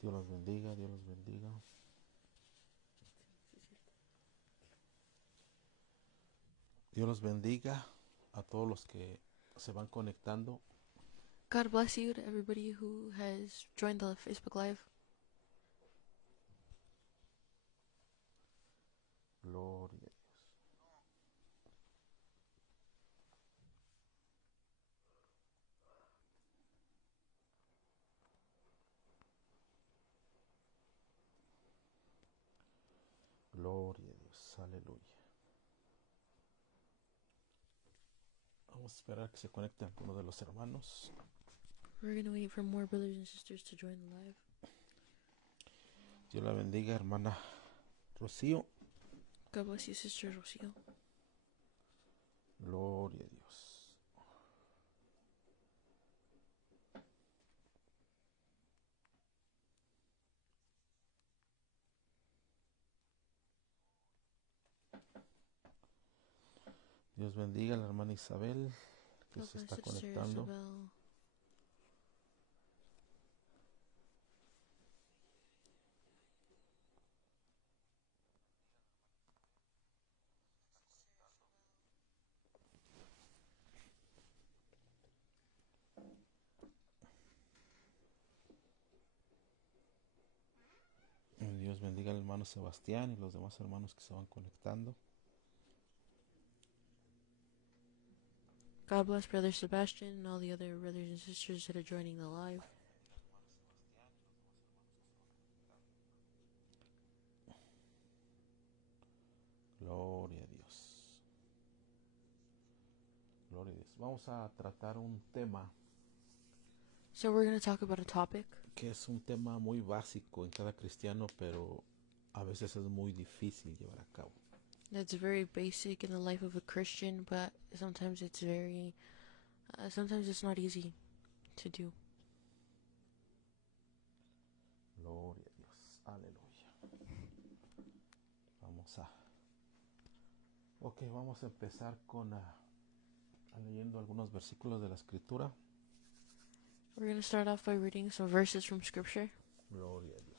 Dios los bendiga, Dios los bendiga. Dios los bendiga a todos los que se van conectando. God bless you to everybody who has joined the Facebook Live. Gloria a Dios. Gloria a Dios, aleluya. Vamos a esperar a que se conecte alguno de los hermanos. We're going to wait for more brothers and sisters to join the live. Dios la bendiga, hermana Rocío. God bless you, Sister Rocio. Gloria a Dios. Dios bendiga a la hermana Isabel que God se bless está Sister conectando. Isabel. Dios bendiga al hermano Sebastián y los demás hermanos que se van conectando. God bless Brother Sebastian and all the other brothers and sisters that are joining the live. Gloria a Dios. Gloria a Dios. Vamos a tratar un tema So we're going to talk about a topic que es un tema muy básico en cada cristiano, pero a veces es muy difícil llevar a cabo. that's very basic in the life of a Christian, but sometimes it's sometimes it's not easy to do. Gloria a Dios. Aleluya. Vamos a empezar con leyendo algunos versículos de la Escritura. We're going to start off by reading some verses from Scripture. Gloria a Dios.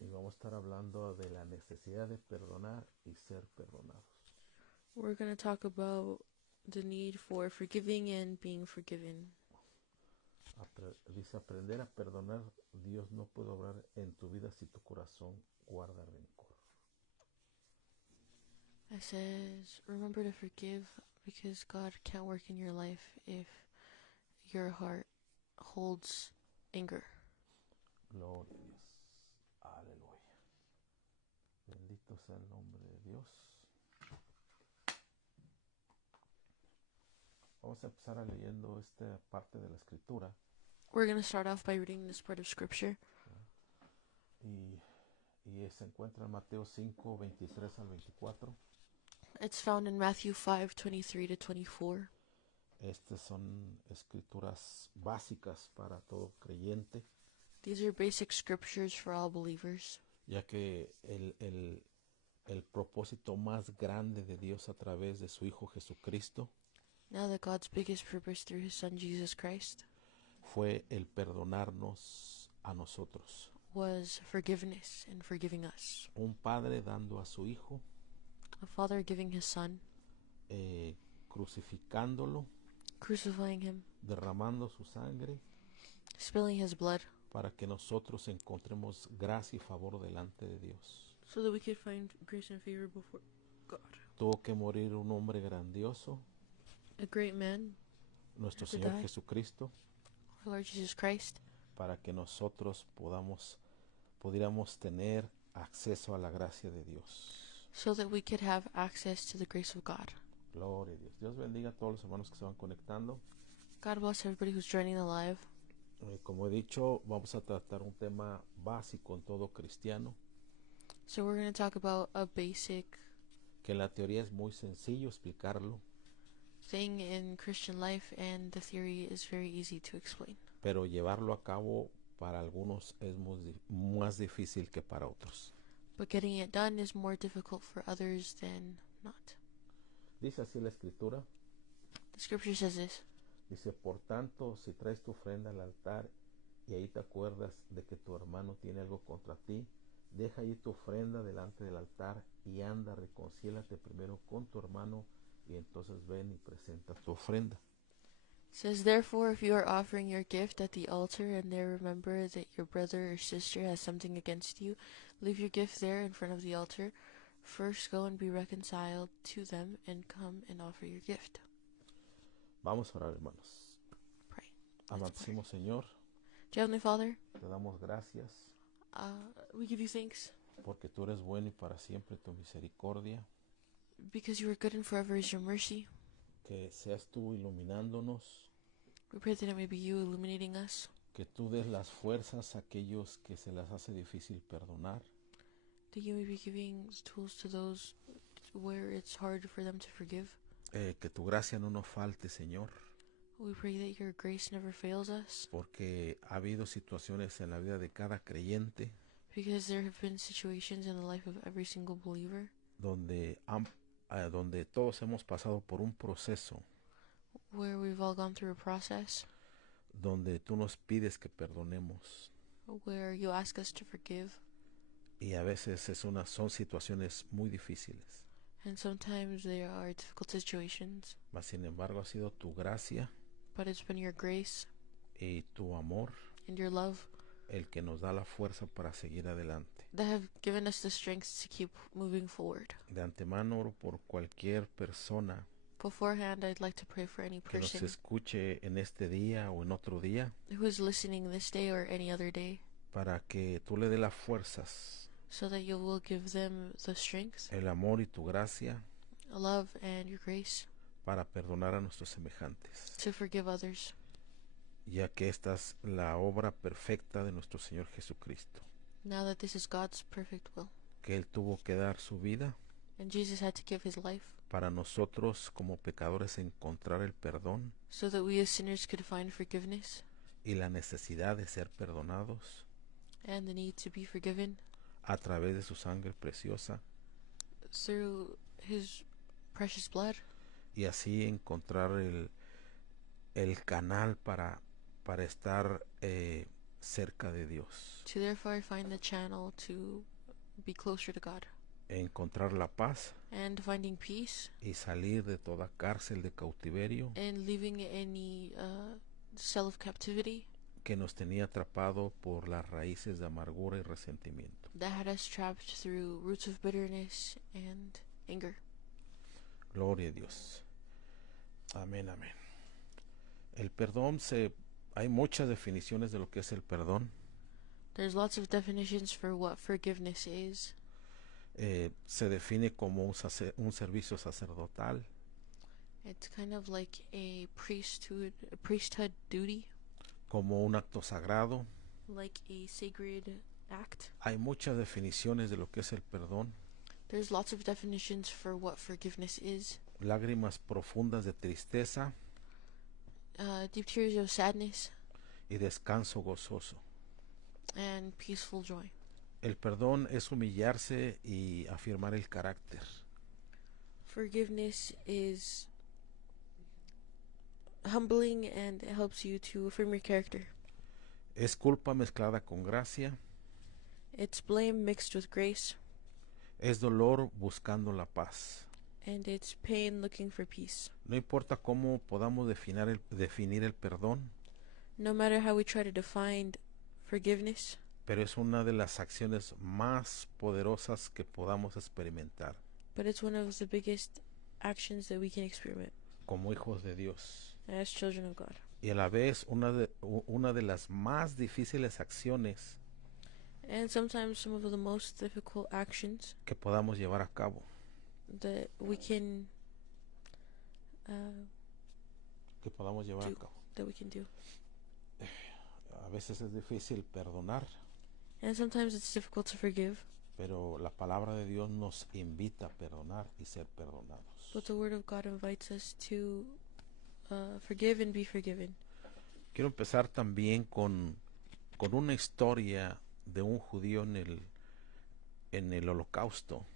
Y vamos a estar hablando de la necesidad de perdonar y ser perdonados. We're going to talk about the need for forgiving and being forgiven. Dice, aprender a perdonar. Dios no puede obrar en tu vida si tu corazón guarda rencor. It says, remember to forgive because God can't work in your life if your heart holds anger. Gloria a Dios. Aleluya. Bendito sea el nombre de Dios. Vamos a empezar leyendo esta parte de la Escritura. We're going to start off by reading this part of Scripture. Y se encuentra en Mateo 5, 23 al 24. It's found in Matthew 5:23 to 24. Estas son escrituras básicas para todo creyente, These are basic scriptures for all believers, ya que el propósito más grande de Dios a través de su Hijo Jesucristo now that God's biggest purpose through His Son Jesus Christ fue el perdonarnos a nosotros. was forgiveness and forgiving us. Un padre dando a su Hijo, A father giving His Son, crucificándolo, crucifying Him, derramando su sangre, spilling His blood, para que nosotros encontremos gracia y favor delante de Dios. so that we could find grace and favor before God. Tuvo que morir un hombre grandioso, A great man, nuestro had to Señor die. Jesucristo, our Lord Jesus Christ, para que nosotros pudiéramos tener acceso a la gracia de Dios. so that we could have access to the grace of God. Gloria a Dios. Dios bendiga a todos los hermanos que se van conectando. God bless everybody who's joining the live. Como he dicho, vamos a tratar un tema básico en todo cristiano, So we're going to talk about a basic que en la teoría es muy sencillo explicarlo, thing in Christian life, and the theory is very easy to explain. pero llevarlo a cabo para algunos es más difícil que para otros. But getting it done is more difficult for others than not. Dice así la Escritura. The scripture says this. Dice, por tanto, si traes tu ofrenda al altar y ahí te acuerdas de que tu hermano tiene algo contra ti, deja ahí tu ofrenda delante del altar y anda, reconcílate primero con tu hermano y entonces ven y presenta tu ofrenda. It says, therefore, if you are offering your gift at the altar and there remember that your brother or sister has something against you, leave your gift there in front of the altar. First go and be reconciled to them and come and offer your gift. Vamos a orar, hermanos. Pray. Amantísimo Señor, Dear Heavenly Father, te damos gracias we give you thanks porque tú eres bueno y para siempre tu misericordia. because you are good and forever is your mercy. Que seas tú iluminándonos, We pray that it may be you illuminating us, que tú des las fuerzas a aquellos que se les hace difícil perdonar, that you may be giving tools to those where it's hard for them to forgive. que tu gracia no nos falte, Señor, We pray that your grace never fails us, porque ha habido situaciones en la vida de cada creyente because there have been situations in the life of every single believer donde todos hemos pasado por un proceso where we've all gone through a process donde tú nos pides que perdonemos where you ask us to forgive, y a veces son situaciones muy difíciles. and sometimes there are difficult situations, Mas sin embargo ha sido tu gracia but it's been your grace y tu amor and your love el que nos da la fuerza para seguir adelante. that have given us the strength to keep moving forward. De antemano oro por cualquier persona Beforehand, I'd like to pray for any que nos person escuche en este día o en otro día, who is listening this day or any other day, para que tú le des las fuerzas, so that you will give them the strength, el amor y tu gracia love, and your grace para perdonar a nuestros semejantes, to forgive others, ya que esta es la obra perfecta de nuestro Señor Jesucristo, now that this is God's perfect will. que Él tuvo que dar su vida And Jesus had to give his life para nosotros como pecadores encontrar el perdón so that we as sinners could find forgiveness y la necesidad de ser perdonados and the need to be forgiven a través de su sangre preciosa through his precious blood, y así encontrar el canal para estar cerca de Dios, to therefore find the channel to be closer to God, encontrar la paz and finding peace y salir de toda cárcel de cautiverio and leaving any cell of captivity que nos tenía atrapado por las raíces de amargura y resentimiento. that had us trapped through roots of bitterness and anger. Gloria a Dios. Amén, amén. El perdón hay muchas definiciones de lo que es el perdón. There's lots of definitions for what forgiveness is. Se define como un servicio sacerdotal, It's kind of like a priesthood duty, como un acto sagrado. like a sacred act. Hay muchas definiciones de lo que es el perdón. There's lots of definitions for what forgiveness is. Lágrimas profundas de tristeza Deep tears of sadness y descanso gozoso. and peaceful joy. El perdón es humillarse y afirmar el carácter. Forgiveness is humbling and it helps you to affirm your character. Es culpa mezclada con gracia. It's blame mixed with grace, Es dolor buscando la paz. and it's pain looking for peace. No importa cómo podamos definir el perdón, No matter how we try to define forgiveness, pero es una de las acciones más poderosas que podamos experimentar but it's one of the biggest actions that we can experiment como hijos de Dios. as children of God. Y a la vez una de las más difíciles acciones And sometimes some of the most difficult actions que podamos llevar a cabo. that we can do. A veces es difícil perdonar, And sometimes it's difficult to forgive, pero la palabra de Dios nos invita a perdonar y ser perdonados. but the Word of God invites us to forgive and be forgiven. Quiero empezar también con una historia de un judío en el Holocausto.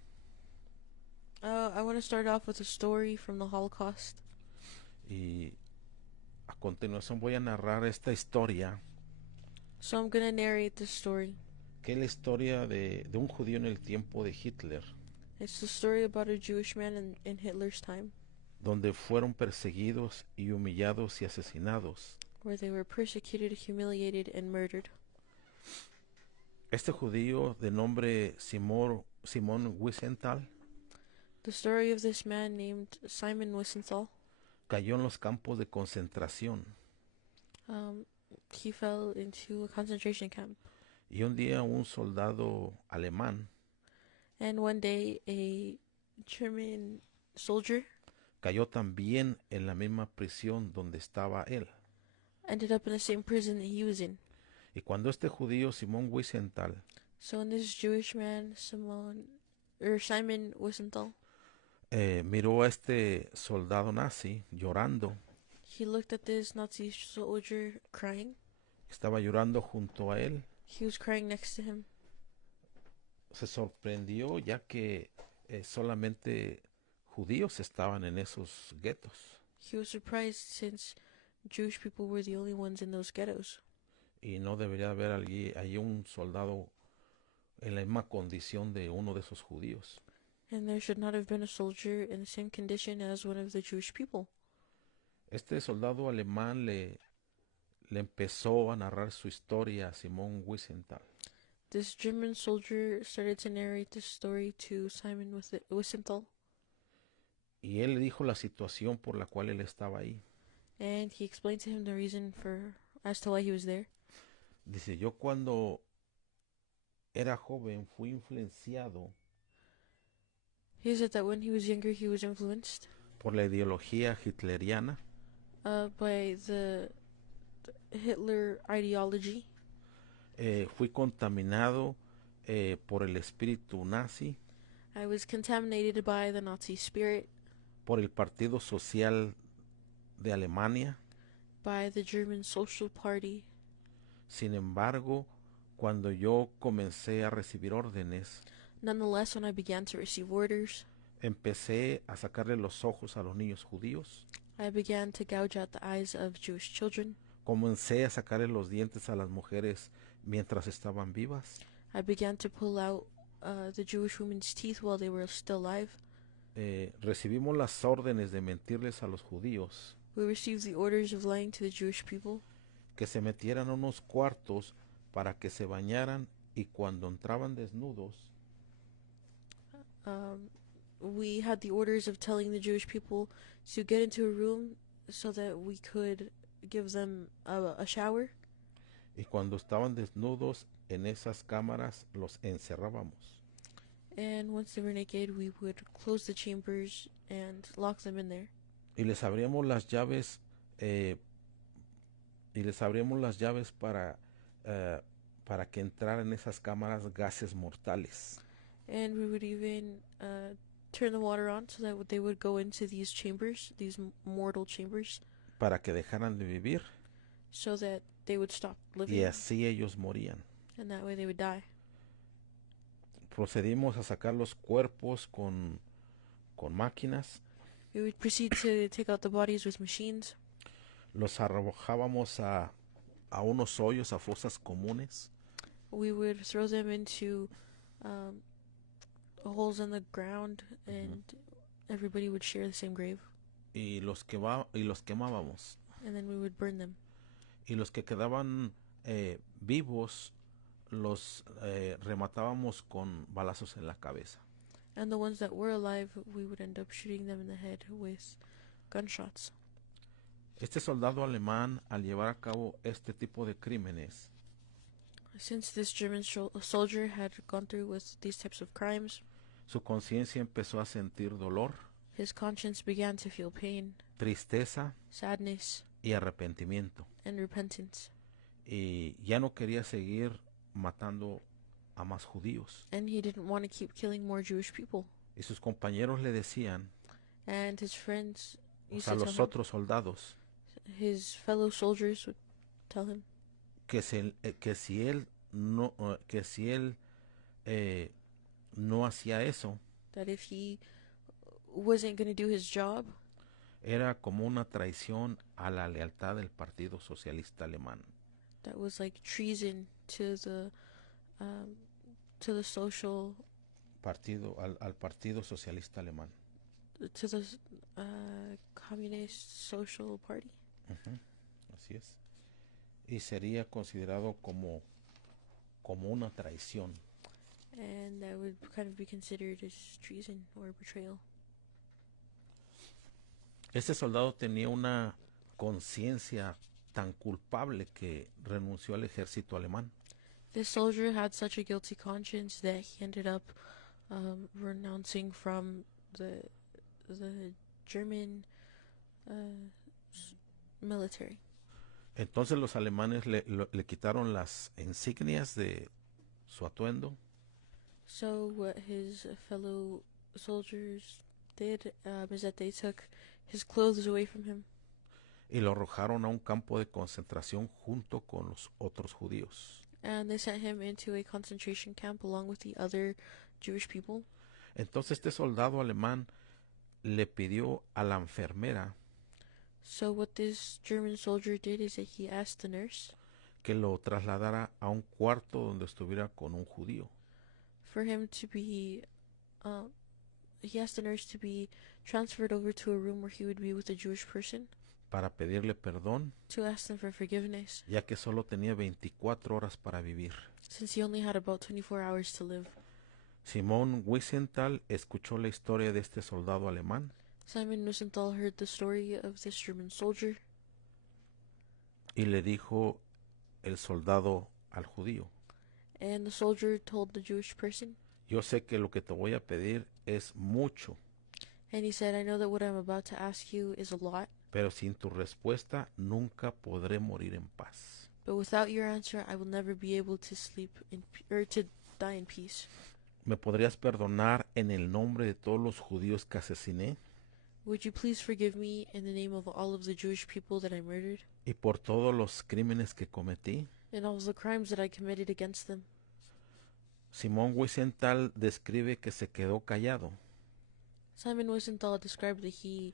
I want to start off with a story from the Holocaust. Y continuación voy a narrar esta historia, So I'm going to narrate this story. que es la historia de un judío en el tiempo de Hitler, It's the story about a Jewish man in Hitler's time, donde fueron perseguidos y humillados y asesinados. where they were persecuted, humiliated, and murdered. Este judío de nombre Simón Wiesenthal The story of this man named Simon Wiesenthal. cayó en los campos de concentración He fell into a concentration camp. y un día un soldado alemán And one day a German soldier cayó también en la misma prisión donde estaba él. ended up in the same prison that he was in. Y cuando este judío Simón Wiesenthal So when this Jewish man, Simon Wiesenthal, miró a este soldado nazi llorando, he looked at this Nazi soldier crying. estaba llorando junto a él, He was crying next to him. se sorprendió ya que solamente judíos estaban en esos guetos He was surprised since Jewish people were the only ones in those ghettos. y no debería haber allí un soldado en la misma condición de uno de esos judíos. And there should not have been a soldier in the same condition as one of the Jewish people. Este soldado alemán le empezó a narrar su historia a Simón Wiesenthal. This German soldier started to narrate this story to Simon Wiesenthal, Y él le dijo la situación por la cual él estaba ahí. and he explained to him the reason as to why he was there. Dice, yo cuando era joven fui influenciado He said that when he was younger, he was influenced por la ideología hitleriana by the Hitler ideology. Fui contaminado por el espíritu nazi, I was contaminated by the Nazi spirit, por el Partido Social de Alemania. by the German Social Party. Sin embargo, cuando yo comencé a recibir órdenes, Nonetheless, when I began to receive orders, empecé a sacarle los ojos a los niños judíos, I began to gouge out the eyes of Jewish children. comencé a sacarle los dientes a las mujeres mientras estaban vivas. I began to pull out the Jewish women's teeth while they were still alive. Recibimos las órdenes de mentirles a los judíos, We received the orders of lying to the Jewish people, que se metieran a unos cuartos para que se bañaran y cuando entraban desnudos, we had the orders of telling the Jewish people to get into a room so that we could give them a shower. y cuando estaban desnudos en esas cámaras los encerrábamos. And once they were naked, we would close the chambers and lock them in there. Y les abríamos las llaves para que entraran en esas cámaras gases mortales. And we would even turn the water on so that they would go into these chambers, these mortal chambers, Para que dejaran de vivir so that they would stop y living, así ellos morían. and that way they would die. Procedimos a sacar los cuerpos con máquinas, We would proceed to take out the bodies with machines. los arrojábamos a unos hoyos, a fosas comunes, We would throw them into holes in the ground, and everybody would share the same grave. y los quemábamos. And then we would burn them. Y los que quedaban vivos los rematábamos con balazos en la cabeza. And the ones that were alive, we would end up shooting them in the head with gunshots. Este soldado alemán, al llevar a cabo este tipo de crímenes, Since this German soldier had gone through with these types of crimes, su conciencia empezó a sentir dolor, his conscience began to feel pain, tristeza sadness, y arrepentimiento. and repentance. Y ya no quería seguir matando a más judíos. And he didn't want to keep killing more Jewish people. Y sus compañeros le decían, And his friends o used sea, to los tell otros soldados, his fellow soldiers would tell him que si él no hacía eso, that if he wasn't going to do his job, Era como una traición a la lealtad del Partido Socialista Alemán. That was like treason um, to the social Al Partido Socialista Alemán. to the communist social party. Ujú, así es. Y sería considerado como una traición. And that would kind of be considered as treason or betrayal. Este soldado tenía una conciencia tan culpable que renunció al ejército alemán. This soldier had such a guilty conscience that he ended up renouncing from the German military. Entonces los alemanes le quitaron las insignias de su atuendo. So what his fellow soldiers did is that they took his clothes away from him Y lo arrojaron a un campo de concentración junto con los otros judíos. and they sent him into a concentration camp along with the other Jewish people. Entonces este soldado alemán le pidió a la enfermera So what this German soldier did is that he asked the nurse que lo trasladara a un cuarto donde estuviera con un judío. for him to be he asked the nurse to be transferred over to a room where he would be with a Jewish person Para pedirle perdón, to ask them for forgiveness, ya que solo tenía 24 horas para vivir. since he only had about 24 hours to live. Simón Wiesenthal escuchó la historia de este soldado alemán Simon Wiesenthal heard the story of this German soldier, y le dijo el soldado al judío: and the soldier told the Jewish person, yo sé que lo que te voy a pedir es mucho, and he said, I know that what I'm about to ask you is a lot, pero sin tu respuesta nunca podré morir en paz. but without your answer, I will never be able to sleep or to die in peace. ¿Me podrías perdonar en el nombre de todos los judíos que asesiné Would you please forgive me in the name of all of the Jewish people that I murdered y por todos los crímenes que cometí? and all of the crimes that I committed against them? Simón Wiesenthal describe que se quedó callado. Simon Wiesenthal described that he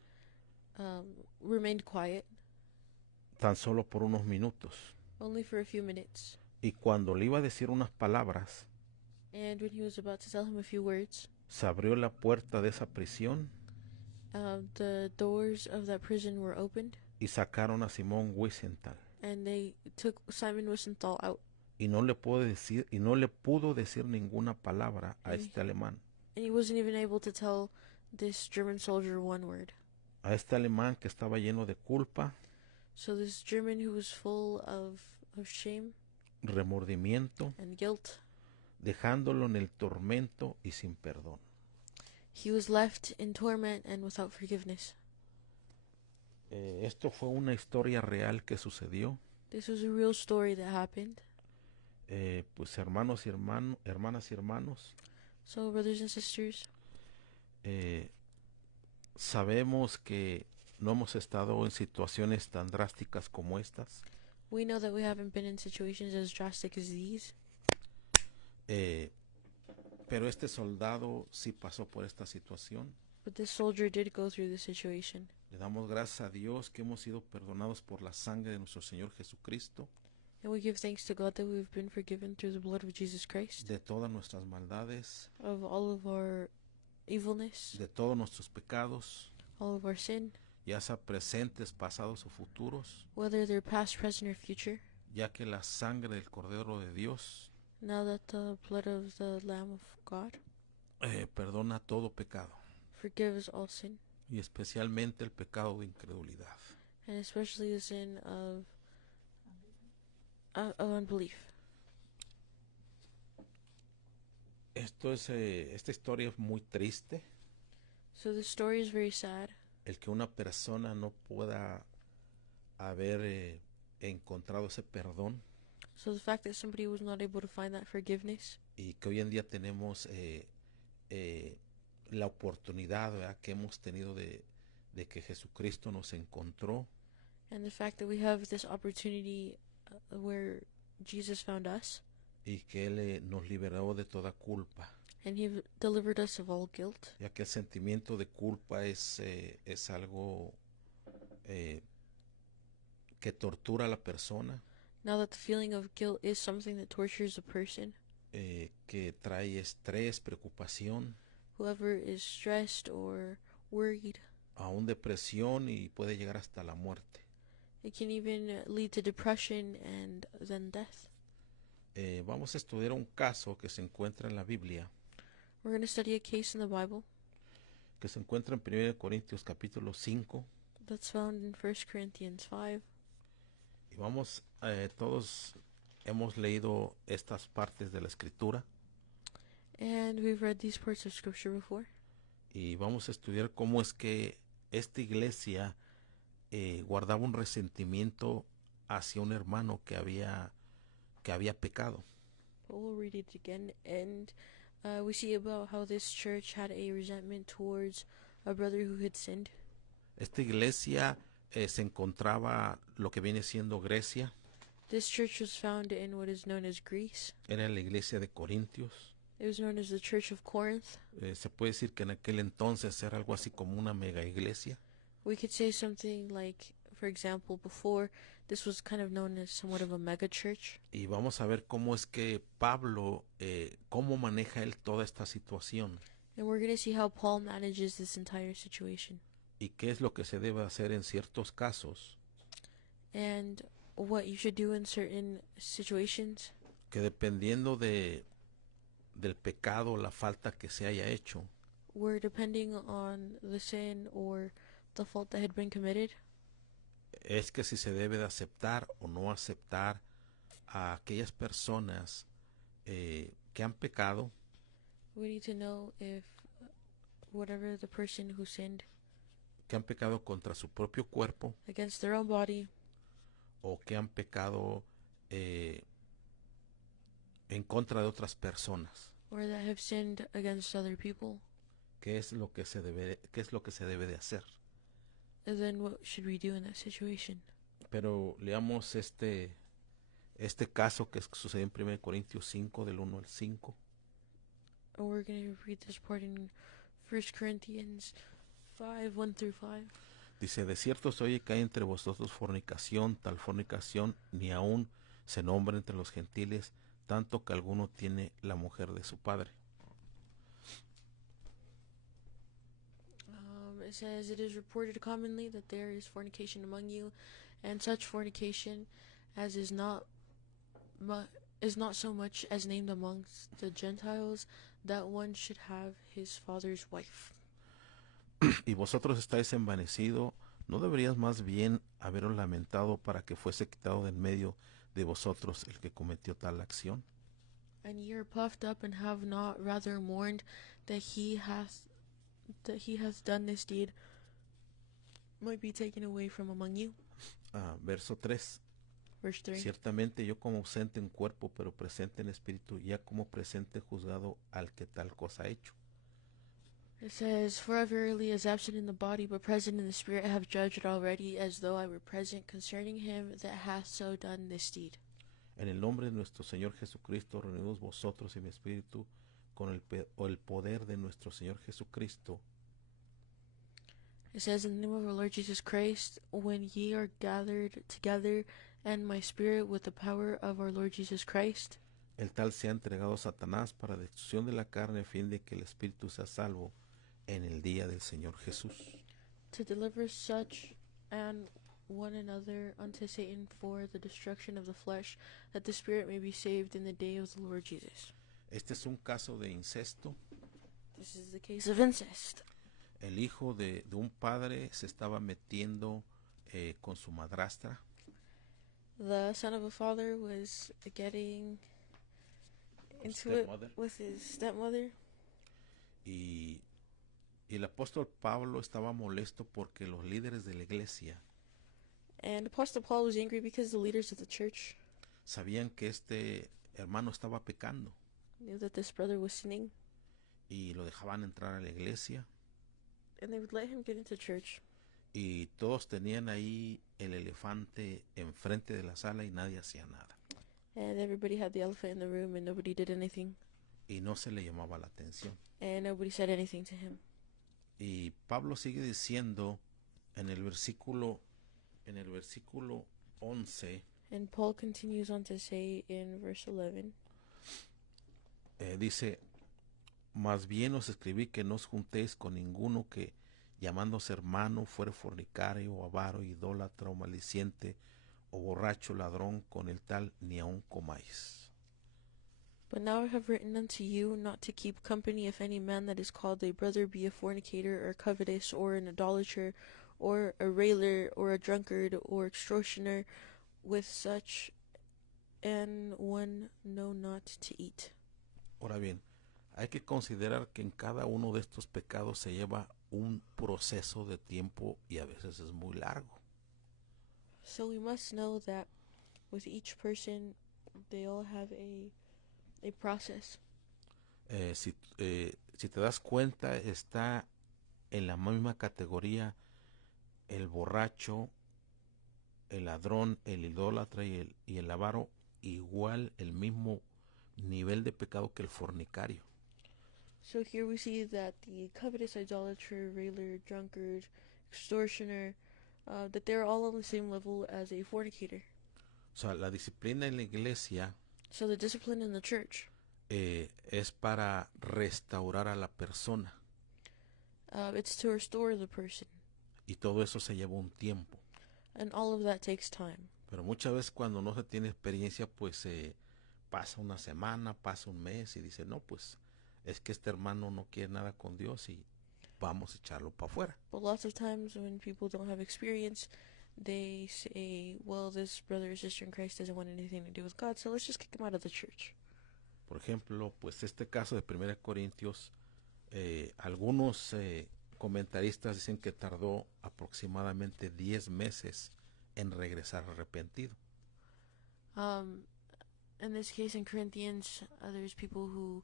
remained quiet Tan solo por unos minutos. only for a few minutes. Y cuando le iba a decir unas palabras, And when he was about to tell him a few words, se abrió la puerta de esa prisión the doors of that prison were opened, y sacaron a Simón Wiesenthal. and they took Simon Wiesenthal out. Y no le pudo decir ninguna palabra a este alemán. And he wasn't even able to tell this German soldier one word. A este alemán que estaba lleno de culpa, So this German who was full of shame remordimiento, and guilt, dejándolo en el tormento y sin perdón. he was left in torment and without forgiveness. Esto fue una historia real que sucedió. This was a real story that happened. Pues hermanas y hermanos, So brothers and sisters, sabemos que no hemos estado en situaciones tan drásticas como estas. we know that we haven't been in situations as drastic as these, Pero este soldado sí pasó por esta situación. but this soldier did go through the situation. Le damos gracias a Dios que hemos sido perdonados por la sangre de nuestro Señor Jesucristo, And we give thanks to God that we've been forgiven through the blood of Jesus Christ de todas nuestras maldades, of all of our evilness, de todos nuestros pecados, all of our sin, ya sea presentes, pasados o futuros, whether they're past, present, or future, ya que la sangre del Cordero de Dios now that the blood of the Lamb of God perdona todo pecado, forgives all sin, y especialmente el pecado de incredulidad. and especially the sin of unbelief. Esta historia es muy triste, So the story is very sad. el que una persona no pueda haber encontrado ese perdón, So the fact that somebody was not able to find that forgiveness, y que hoy en día tenemos la oportunidad, ¿verdad?, que hemos tenido de que Jesucristo nos encontró and the fact that we have this opportunity where Jesus found us, y que Él nos liberó de toda culpa, and He delivered us of all guilt, ya que el sentimiento de culpa es algo eh, que tortura a la persona, Now that the feeling of guilt is something that tortures a person, que trae estrés, preocupación, whoever is stressed or worried, aún depresión y puede llegar hasta la muerte. it can even lead to depression and then death. Vamos a estudiar un caso que se encuentra en la Biblia, We're going to study a case in the Bible que se encuentra en 1 Corintios capítulo 5. that's found in 1 Corinthians 5. Y vamos, todos hemos leído estas partes de la escritura And we've read these parts of scripture before. y vamos a estudiar cómo es que esta iglesia guardaba un resentimiento hacia un hermano que había pecado. But we'll read it again. And we see about how this church had a resentment towards a brother who had sinned. Esta iglesia se encontraba lo que viene siendo Grecia, This church was found in what is known as Greece. era la iglesia de Corintios. It was known as the Church of Corinth. Se puede decir que en aquel entonces era algo así como una mega iglesia. We could say something like, for example, before this was kind of known as somewhat of a mega church. Y vamos a ver cómo es que Pablo, cómo maneja él toda esta situación And we're going to see how Paul manages this entire situation. y qué es lo que se debe hacer en ciertos casos And what you should do in certain situations, que dependiendo del pecado, la falta que se haya hecho, where depending on the sin or the fault that had been committed, es que si se debe de aceptar o no aceptar a aquellas personas que han pecado, we need to know if whatever the person who sinned que han pecado contra su propio cuerpo against their own body o que han pecado en contra de otras personas. or that have sinned against other people, ¿Qué es lo que se debe de hacer? and then what should we do in that situation? Pero leamos este caso que sucedió en 1 Corintios 5 del 1 al 5. And we're going to read this part in 1 Corinthians 5, 1 through 5. Dice, de cierto se oye que hay entre vosotros fornicación, tal fornicación ni aún se nombra entre los gentiles, tanto que alguno tiene la mujer de su padre. It says, it is reported commonly that there is fornication among you, and such fornication as is not so much as named amongst the Gentiles, that one should have his father's wife. Y vosotros estáis envanecido, ¿no deberías más bien haberos lamentado para que fuese quitado de en medio de vosotros el que cometió tal acción? And ye are puffed up, and have not rather mourned that he hath done this deed, might be taken away from among you. Verso 3. Verse 3. Ciertamente yo como ausente en cuerpo, pero presente en espíritu, ya como presente juzgado al que tal cosa ha hecho. It says, for I verily as absent in the body, but present in the spirit, have judged already, as though I were present, concerning him that hath so done this deed. En el nombre de nuestro Señor Jesucristo, reunidos vosotros y mi espíritu, con el poder de nuestro Señor Jesucristo. It says, in the name of our Lord Jesus Christ, when ye are gathered together, and my spirit with the power of our Lord Jesus Christ, El tal sea entregado a Satanás para destrucción de la carne, a fin de que el espíritu sea salvo en el día del Señor Jesús. to deliver such and one another unto Satan for the destruction of the flesh, that the spirit may be saved in the day of the Lord Jesus. Este es un caso de incesto. This is the case of incest. El hijo de un padre se estaba metiendo con su madrastra. The son of a father was getting into it with his stepmother. Y el apóstol Pablo estaba molesto porque los líderes de la iglesia And Apostle Paul was angry because the leaders of the church sabían que este hermano estaba pecando knew that this brother was sinning, y lo dejaban entrar a la iglesia and they would let him get into church. y todos tenían ahí el elefante enfrente de la sala y nadie hacía nada And everybody had the elephant in the room, and nobody did anything, y no se le llamaba la atención. and nobody said anything to him. Y Pablo sigue diciendo en el versículo En el versículo 11 And Paul continues on to say in verse 11, dice, más bien os escribí que no os juntéis con ninguno que, llamándose hermano, fuere fornicario, o avaro, idólatra, o maldiciente, o borracho, ladrón, con el tal ni aun comáis. But now I have written unto you not to keep company if any man that is called a brother be a fornicator, or covetous, or an idolater, or a railer, or a drunkard, or extortioner, with such an one know not to eat. Ahora bien, hay que considerar que en cada uno de estos pecados se lleva un proceso de tiempo y a veces es muy largo. So we must know that with each person, they all have a process. Si te das cuenta, está en la misma categoría el borracho, el ladrón, el idólatra y el avaro, igual el mismo nivel de pecado que el fornicario. So here we see that the covetous, idolater, railer, drunkard, extortioner, that they're all on the same level as a fornicator. O sea, la disciplina en la iglesia So the discipline in the church, es para restaurar a la persona. it's to restore the person. Y todo eso se lleva un tiempo. And all of that takes time. Pero muchas veces cuando no se tiene experiencia, pues pasa una semana, pasa un mes y dice, no, pues es que este hermano no quiere nada con Dios y vamos a echarlo para afuera. But lots of times when people don't have experience, they say, well, this brother or sister in Christ doesn't want anything to do with God, so let's just kick him out of the church. Por ejemplo, pues este caso de 1 Corintios, algunos comentaristas dicen que tardó aproximadamente 10 meses en regresar arrepentido. In this case in Corinthians, there's people who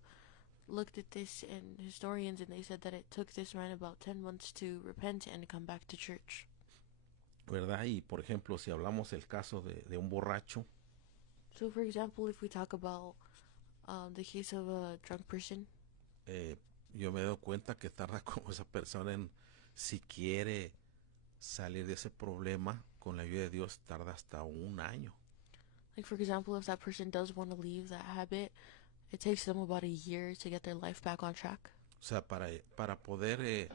looked at this and historians, and they said that it took this man about 10 months to repent and come back to church. ¿Verdad? Y por ejemplo, si hablamos del caso de un borracho, So for example, if we talk about the case of a drunk person, yo me he dado cuenta que tarda como esa persona en, si quiere salir de ese problema, con la ayuda de Dios, tarda hasta un año. like for example, if that person does want to leave that habit, it takes them about a year to get their life back on track. O sea, para poder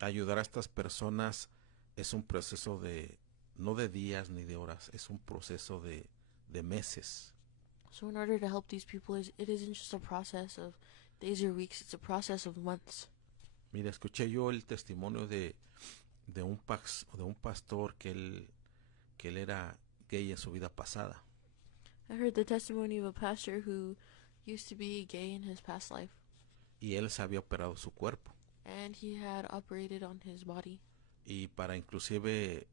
ayudar a estas personas es un proceso de, no de días ni de horas, es un proceso de meses. So in order to help these people, it isn't just a process of days or weeks, it's a process of months. Mira, escuché yo el testimonio de un pastor que él era gay en su vida pasada. I heard the testimony of a pastor who used to be gay in his past life, Y él se había operado su cuerpo. and he had operated on his body. Y para inclusive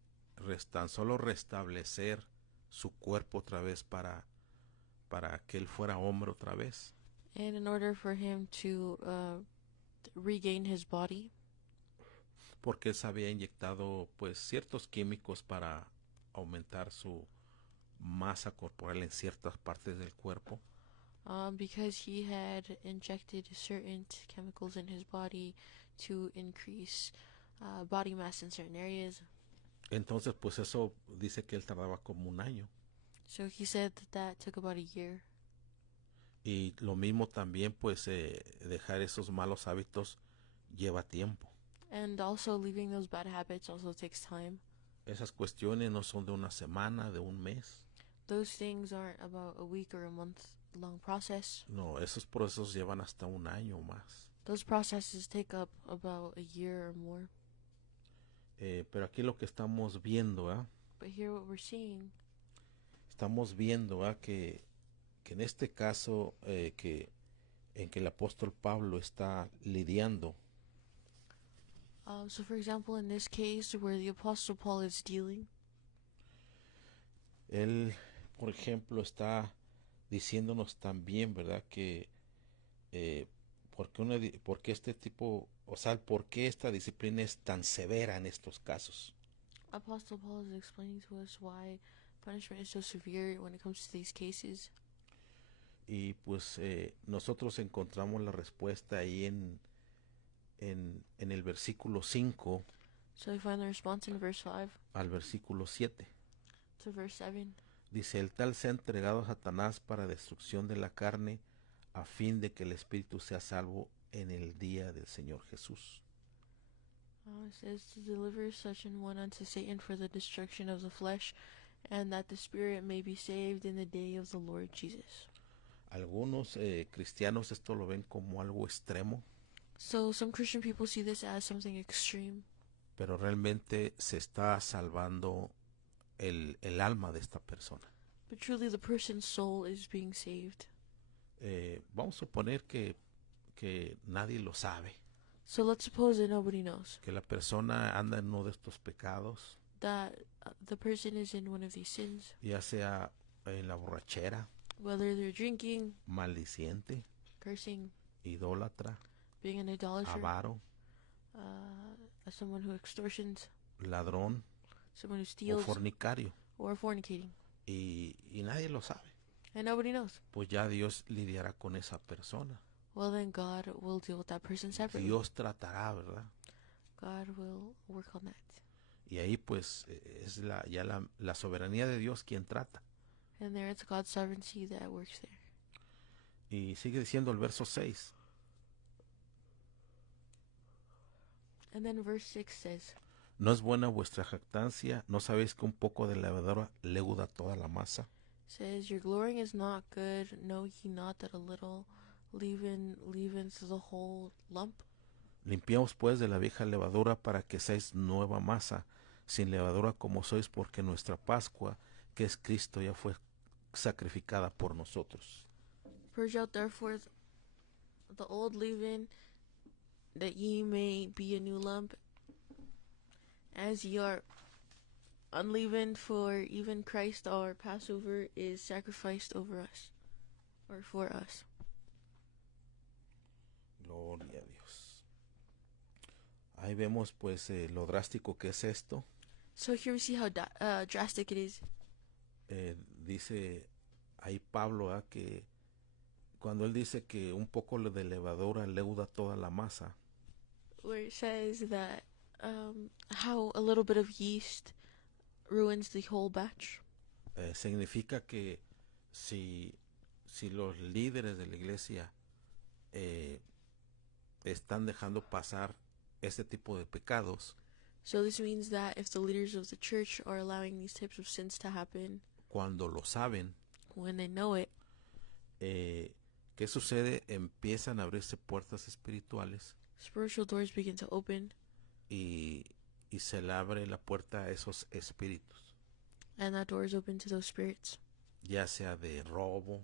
tan solo restablecer su cuerpo otra vez para que él fuera hombre otra vez. And in order for him to regain his body, Porque él se había inyectado pues ciertos químicos para aumentar su masa corporal en ciertas partes del cuerpo. because he had injected certain chemicals in his body to increase body mass in certain areas. Entonces pues eso dice que él tardaba como un año. So he said that took about a year. Y lo mismo también pues dejar esos malos hábitos lleva tiempo. And also leaving those bad habits also takes time. Esas cuestiones no son de una semana, de un mes. Those things aren't about a week or a month long process. No, esos procesos llevan hasta un año o más. Those processes take up about a year or more. Pero aquí lo que estamos viendo, But here what we're seeing, estamos viendo que en este caso en que el apóstol Pablo está lidiando, so for example, in this case where the Apostle Paul is dealing, él, por ejemplo, está diciéndonos también, ¿verdad? Que porque este tipo, o sea, por qué esta disciplina es tan severa en estos casos. Apostle Paul is explaining to us why punishment is so severe when it comes to these cases. Y pues nosotros encontramos la respuesta ahí en el versículo 5. So we find the response in verse 5 al versículo 7. to verse 7. Dice, el tal sea entregado a Satanás para destrucción de la carne, a fin de que el espíritu sea salvo en el día del Señor Jesús. It says to deliver such an one unto Satan for the destruction of the flesh, and that the spirit may be saved in the day of the Lord Jesus. Algunos cristianos esto lo ven como algo extremo, So some Christian people see this as something extreme, pero realmente se está salvando el alma de esta persona. but truly the person's soul is being saved. Vamos a suponer que nadie lo sabe, So let's suppose that nobody knows que la persona anda en uno de estos pecados, that the person is in one of these sins, ya sea en la borrachera, whether they're drinking, maldiciente, cursing, idólatra, being an idolater, avaro, as someone who extortions, ladrón someone who o steals, fornicario, or fornicating, y nadie lo sabe. and nobody knows. Pues ya Dios lidiará con esa persona. Well, then God will deal with that person separately. Dios tratará, ¿verdad? God will work on that. Y ahí pues es ya la soberanía de Dios quien trata. And there it's God's sovereignty that works there. Y sigue diciendo el verso 6. And then verse 6 says, ¿No es buena vuestra jactancia? ¿No sabéis que un poco de levadura leuda toda la masa? Your glorying is not good. Know ye not that a little leaven leavens the whole lump? Limpiamos pues de la vieja levadura para que seáis nueva masa, sin levadura como sois, porque nuestra Pascua, que es Cristo, ya fue sacrificada por nosotros. Purge out therefore the old leaven, that ye may be a new lump, as ye are unleavened, for even Christ our Passover is sacrificed over us, or for us. Gloria a Dios. Ahí vemos pues lo drástico que es esto. So here we see how drastic it is. Dice ahí Pablo que cuando él dice que un poco de levadura leuda toda la masa, Where it says that how a little bit of yeast ruins the whole batch. significa que si los líderes de la iglesia están dejando pasar este tipo de pecados, So this means that if the leaders of the church are allowing these types of sins to happen, cuando lo saben, when they know it, ¿qué sucede? Empiezan a abrirse puertas espirituales spiritual doors begin to open, y se le abre la puerta a esos espíritus, and that door is open to those spirits, ya sea de robo,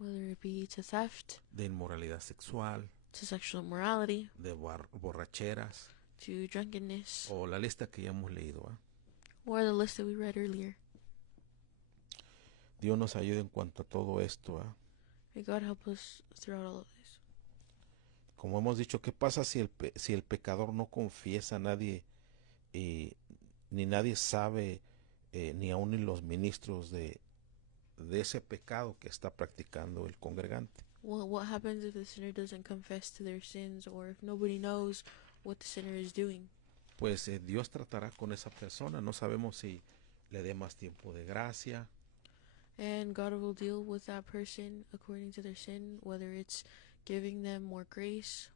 whether it be to theft, de inmoralidad sexual, to sexual immorality, de borracheras, to drunkenness, o la lista que ya hemos leído. or the list that we read earlier. Dios nos ayude en cuanto a todo esto. May God help us throughout all of this. Como hemos dicho, ¿qué pasa si el pecador no confiesa a nadie ni nadie sabe, ni aun ni los ministros de ese pecado que está practicando el congregante? Well, what happens if the sinner doesn't confess to their sins, or if nobody knows what the sinner is doing? Pues Dios tratará con esa persona. No sabemos si le dé más tiempo de gracia, And God will deal with that person according to their sin, whether it's giving them more grace,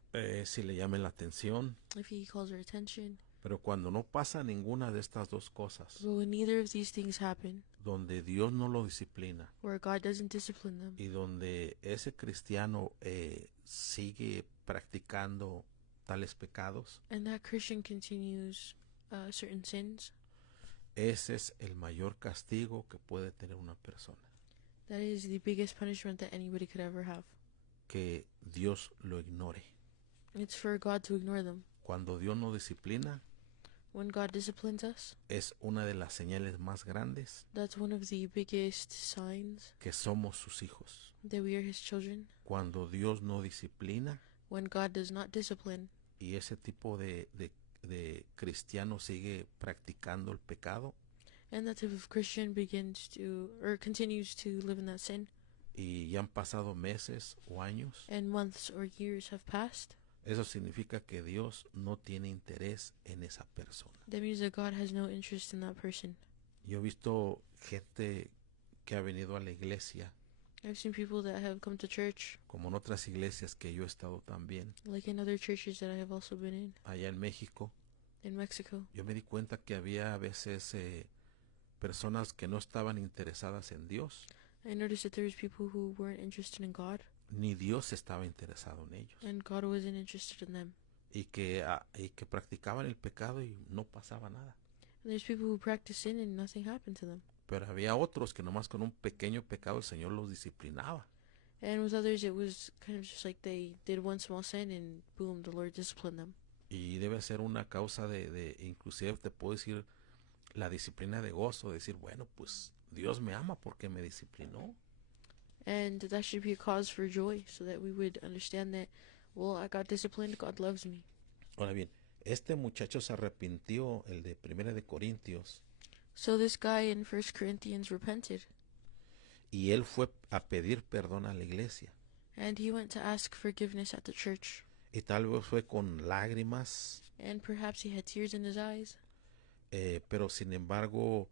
si le llame la atención. if He calls their attention. Pero cuando no pasa ninguna de estas dos cosas, But when neither of these things happen, donde Dios no lo disciplina where God doesn't discipline them, y donde ese cristiano sigue practicando tales pecados, and that Christian continues certain sins, ese es el mayor castigo que puede tener una persona, that is the biggest punishment that anybody could ever have. que Dios lo ignore. It's for God to ignore them. Cuando Dios no disciplina, When God disciplines us, es una de las señales más grandes that's one of the biggest signs que somos sus hijos. that we are His children. Cuando Dios no disciplina When God does not discipline, y ese tipo de cristiano sigue practicando el pecado, and that type of Christian begins to, or continues to live in that sin, y ya han pasado meses o años, and months or years have passed, Eso significa que Dios no tiene interés en esa persona. That means that God has no interest in that person. Yo he visto gente que ha venido a la iglesia, I've seen people that have come to church, como en otras iglesias que yo he estado también, like in other churches that I have also been allá en México. in Mexico. Yo me di cuenta que había a veces personas que no estaban interesadas en Dios, I noticed that there was people who weren't interested in God, ni Dios estaba interesado en ellos, and God wasn't interested in them. y que practicaban el pecado y no pasaba nada. And there's people who practice sin and nothing happened to them. Pero había otros que nomás con un pequeño pecado el Señor los disciplinaba. And with others, it was kind of just like they did one small sin and boom, the Lord disciplined them. Y debe ser una causa inclusive te puedo decir, la disciplina de gozo, decir, bueno, pues Dios me ama porque me disciplinó. And that should be a cause for joy, so that we would understand that, well, I got disciplined, God loves me. Ahora bien, este muchacho se arrepintió, el de 1 de Corintios, So this guy in 1 Corinthians repented, y él fue a pedir perdón a la iglesia. and he went to ask forgiveness at the church. Y tal vez fue con lágrimas, And perhaps he had tears in his eyes, pero sin embargo,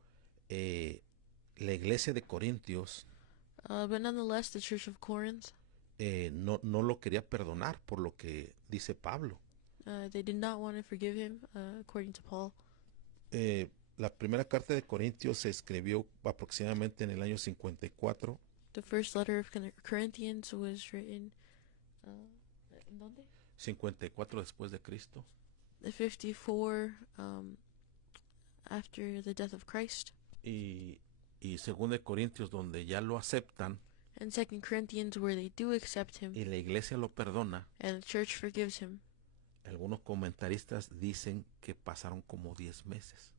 la iglesia de Corintios but nonetheless, the church of Corinth, no lo quería perdonar por lo que dice Pablo. they did not want to forgive him, according to Paul. La primera carta de Corintios se escribió aproximadamente en el año 54. The first letter of Corinthians was written, ¿dónde? 54 después de Cristo. The 54, after the death of Christ. Y 2 de Corintios, donde ya lo aceptan And 2 Corinthians, where they do accept him, y la iglesia lo perdona. and the church forgives him. Algunos comentaristas dicen que pasaron como 10 meses.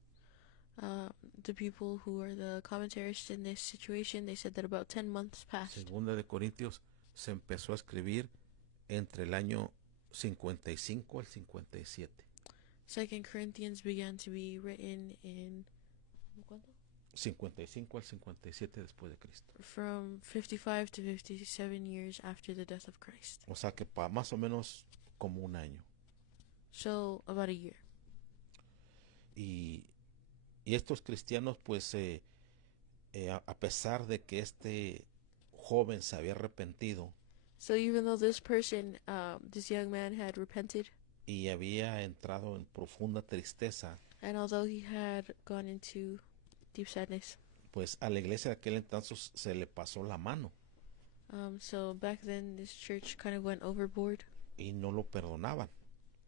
The people who are the commentarists in this situation, they said that about 10 months passed. Segunda de Corintios se empezó a escribir entre el año 55 al 57. 2 Corinthians began to be written in, ¿cuánto? 55 al 57 después de Cristo. From 55 to 57 years after the death of Christ. O sea que más o menos como un año. So, about a year. Y estos cristianos, pues, a pesar de que este joven se había arrepentido So even though this person, this young man had repented, y había entrado en profunda tristeza, and although he had gone into deep sadness, pues a la iglesia de aquel entonces se le pasó la mano so back then this church kind of went overboard, y no lo perdonaban.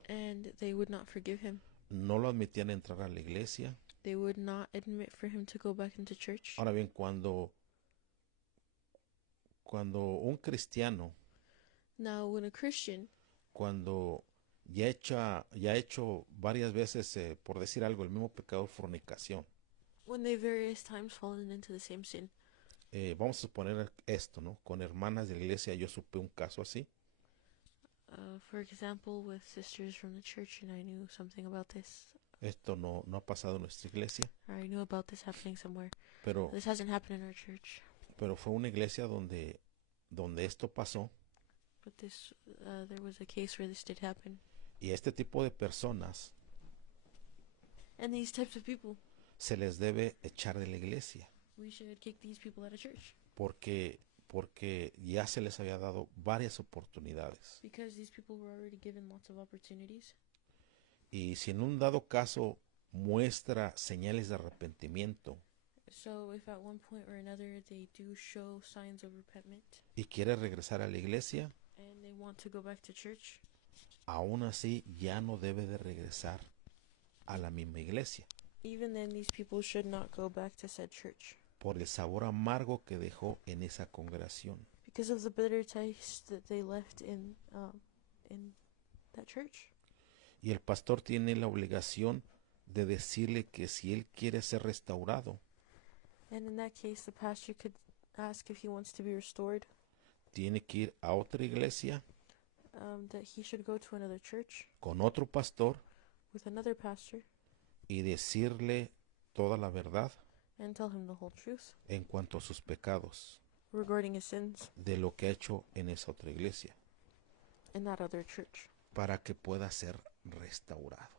and they would not forgive him. No lo admitían entrar a la iglesia. They would not admit for him to go back into church. Ahora bien, cuando un cristiano, Now, when a Christian, cuando ya ha hecho varias veces, por decir algo, el mismo pecado de fornicación, when they various times fallen into the same sin, vamos a suponer esto, ¿no? Con hermanas de la iglesia yo supe un caso así. for example, with sisters from the church, and I knew something about this. Esto no ha pasado en nuestra iglesia, Or I knew about this happening somewhere. pero This hasn't happened in our church. fue una iglesia donde esto pasó, But this, there was a case where this did happen. y este tipo de personas And these types of people, se les debe echar de la iglesia, we should kick these people out of church. porque ya se les había dado varias oportunidades. Because these people were already given lots of opportunities. Y si en un dado caso muestra señales de arrepentimiento So if at one point or another they do show signs of repentment y quiere regresar a la iglesia, and they want to go back to church, aún así ya no debe de regresar a la misma iglesia, even then these people should not go back to said church. por el sabor amargo que dejó en esa congregación. Because of the bitter taste that they left in that church. Y el pastor tiene la obligación de decirle que si él quiere ser restaurado, And in that case, the pastor could ask if he wants to be restored, tiene que ir a otra iglesia that he should go to another church con otro pastor with another pastor y decirle toda la verdad and tell him the whole truth en cuanto a sus pecados regarding his sins de lo que ha hecho en esa otra iglesia. in that other church. para que pueda ser restaurado.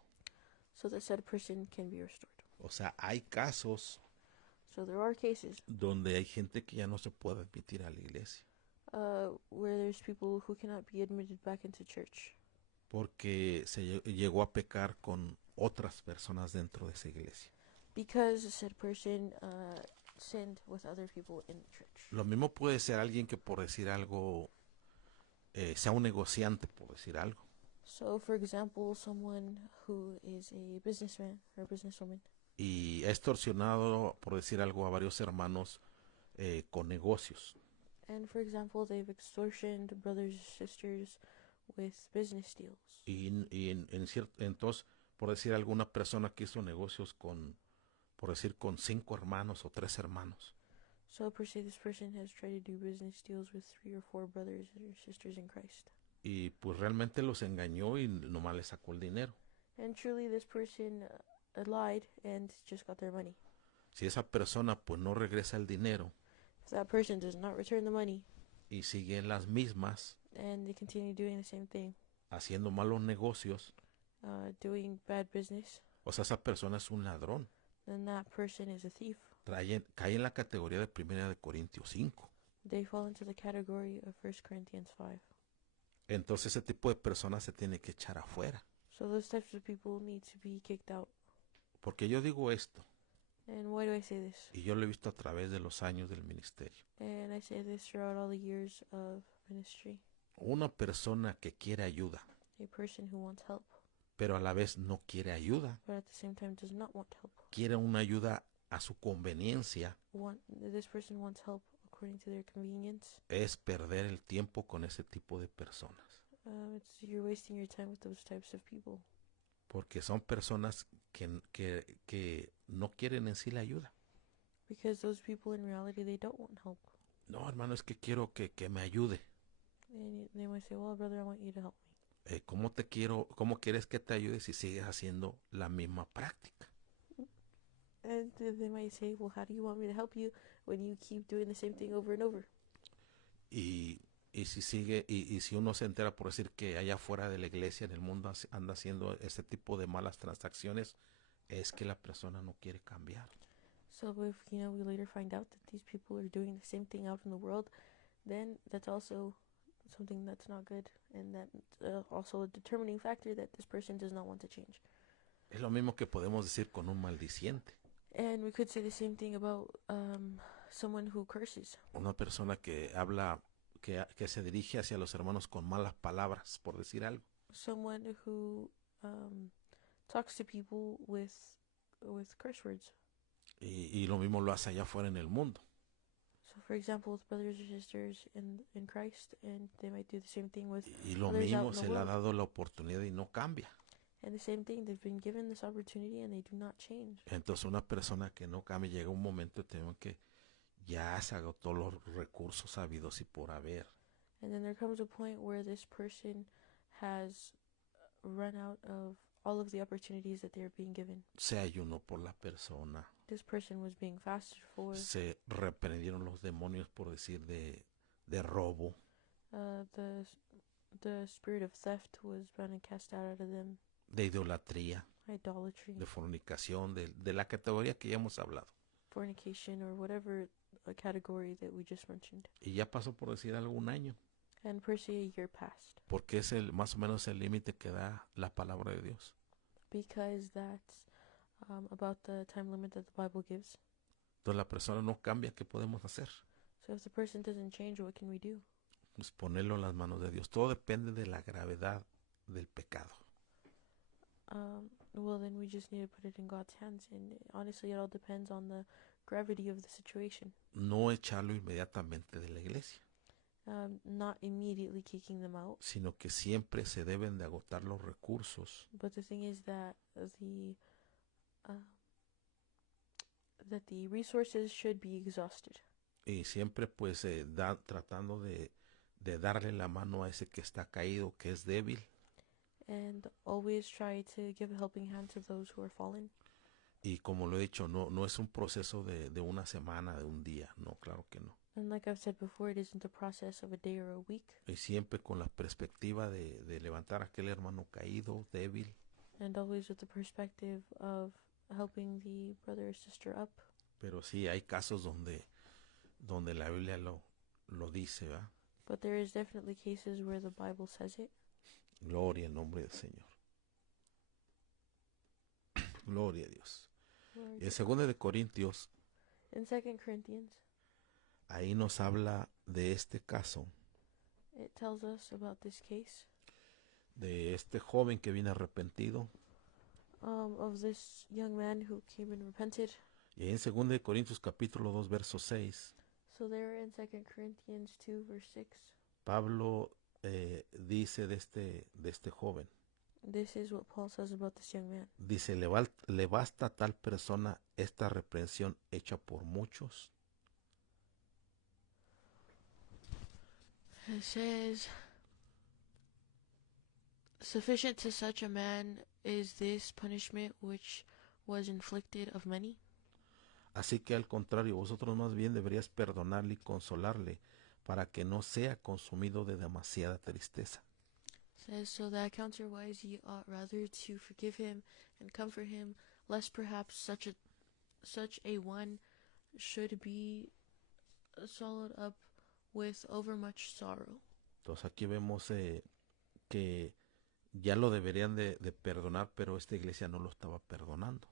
so that said person can be restored. O sea, hay casos So there are cases donde hay gente que ya no se puede admitir a la iglesia where there's people who cannot be admitted back into church porque llegó a pecar con otras personas dentro de esa iglesia. because said person sinned with other people in the church. Lo mismo puede ser alguien que, por decir algo, sea un negociante, por decir algo, So, for example, someone who is a businessman or businesswoman y ha extorsionado, por decir algo, a varios hermanos con negocios. and, for example, they've extortioned brothers or sisters with business deals. Entonces, por decir alguna persona que hizo negocios por decir, con 5 hermanos o 3 hermanos. So, per se, this person has tried to do business deals with 3 or 4 brothers or sisters in Christ. Y pues realmente los engañó y nomás les sacó el dinero. And truly, this person lied and just got their money. Si esa persona pues no regresa el dinero If that person does not return the money y sigue en las mismas, and they continue doing the same thing, haciendo malos negocios, doing bad business, o sea, esa persona es un ladrón. then that person is a thief. Cae en la categoría de 1 Corintios 5. They fall into the category of 1 Corinthians 5. Entonces ese tipo de personas se tiene que echar afuera. So those types of people need to be kicked out. Porque yo digo esto, And why do I say this? y yo lo he visto a través de los años del ministerio. And I say this throughout all the years of ministry. Una persona que quiere ayuda, A person who wants help, pero a la vez no quiere ayuda, but at the same time does not want help. quiere una ayuda a su conveniencia, This person wants help according to their convenience. es perder el tiempo con ese tipo de personas. You're wasting your time with those types of people. Porque son personas que no quieren en sí la ayuda. Because those people in reality, they don't want help. No, hermano, es que quiero que me ayude. And they might say, well, brother, I want you to help me. ¿Cómo quieres que te ayude si sigues haciendo la misma práctica? And they might say, well, how do you want me to help you when you keep doing the same thing over and over? Y si uno se entera, por decir, que allá fuera de la iglesia, en el mundo, anda haciendo ese tipo de malas transacciones, es que la persona no quiere cambiar. So if, we later find out that these people are doing the same thing out in the world, then that's also something that's not good, and that's also a determining factor that this person does not want to change. Es lo mismo que podemos decir con un maldiciente. And we could say the same thing about someone who curses. Una persona que habla, que se dirige hacia los hermanos con malas palabras, por decir algo. Someone who talks to people with curse words. Y lo mismo lo hace allá afuera en el mundo. So, for example, with brothers or sisters in Christ, and they might do the same thing with Y lo others mismo out in se the le ha world. dado la oportunidad y no cambia. And the same thing, they've been given this opportunity and they do not change. Entonces una persona que no cambia, llega un momento que ya se agotó los recursos habidos y por haber. And then there comes a point where this person has run out of all of the opportunities that they're being given. Se ayunó por la persona. This person was being fasted for. Se reprendieron los demonios, por decir, de robo. The spirit of theft was bound and cast out of them. De idolatría. Idolatry. De fornicación, de la categoría que ya hemos hablado. Fornication or whatever category that we just mentioned. Y ya pasó, por decir, algún año. And per se, a year passed. Porque es más o menos el límite que da la palabra de Dios. Because that's about the time limit that the Bible gives. Entonces la persona no cambia, ¿qué podemos hacer? So if the person doesn't change, what can we do? Pues ponerlo en las manos de Dios. Todo depende de la gravedad del pecado. Well, then we just need to put it in God's hands. And honestly, it all depends on the gravity of the situation. No echarlo inmediatamente de la iglesia. Not immediately kicking them out. Sino que siempre se deben de agotar los recursos. But the thing is that the resources should be exhausted. Y siempre pues tratando de darle la mano a ese que está caído, que es débil. And always try to give a helping hand to those who are fallen. Y como lo he dicho, no es un proceso de una semana, de un día, no, claro que no. And like I've said before, it isn't a process of a day or a week. Y siempre con la perspectiva de levantar a aquel hermano caído, débil. And always with the perspective of helping the brother or sister up. Pero sí, hay casos donde la Biblia lo dice, ¿verdad? But there is definitely cases where the Bible says it. Gloria al nombre del Señor. Gloria a Dios. Lord. En 2 de Corintios, In 2 Corinthians, ahí nos habla de este caso, it tells us about this case de este joven que viene arrepentido. of this young man who came and repented. Y ahí en 2 de Corintios capítulo 2, verso 6, So there in 2 Corinthians 2 verse 6, Pablo dice de este joven, this is what Paul says about this young man. dice, le basta a tal persona esta reprensión hecha por muchos. It says, sufficient to such a man is this punishment which was inflicted of many. Así que al contrario, vosotros más bien deberíais perdonarle y consolarle para que no sea consumido de demasiada tristeza. Says, so that counterwise ye ought rather to forgive him and comfort him, lest perhaps such a one should be swallowed up with overmuch sorrow. Entonces aquí vemos que ya lo deberían de perdonar, pero esta iglesia no lo estaba perdonando.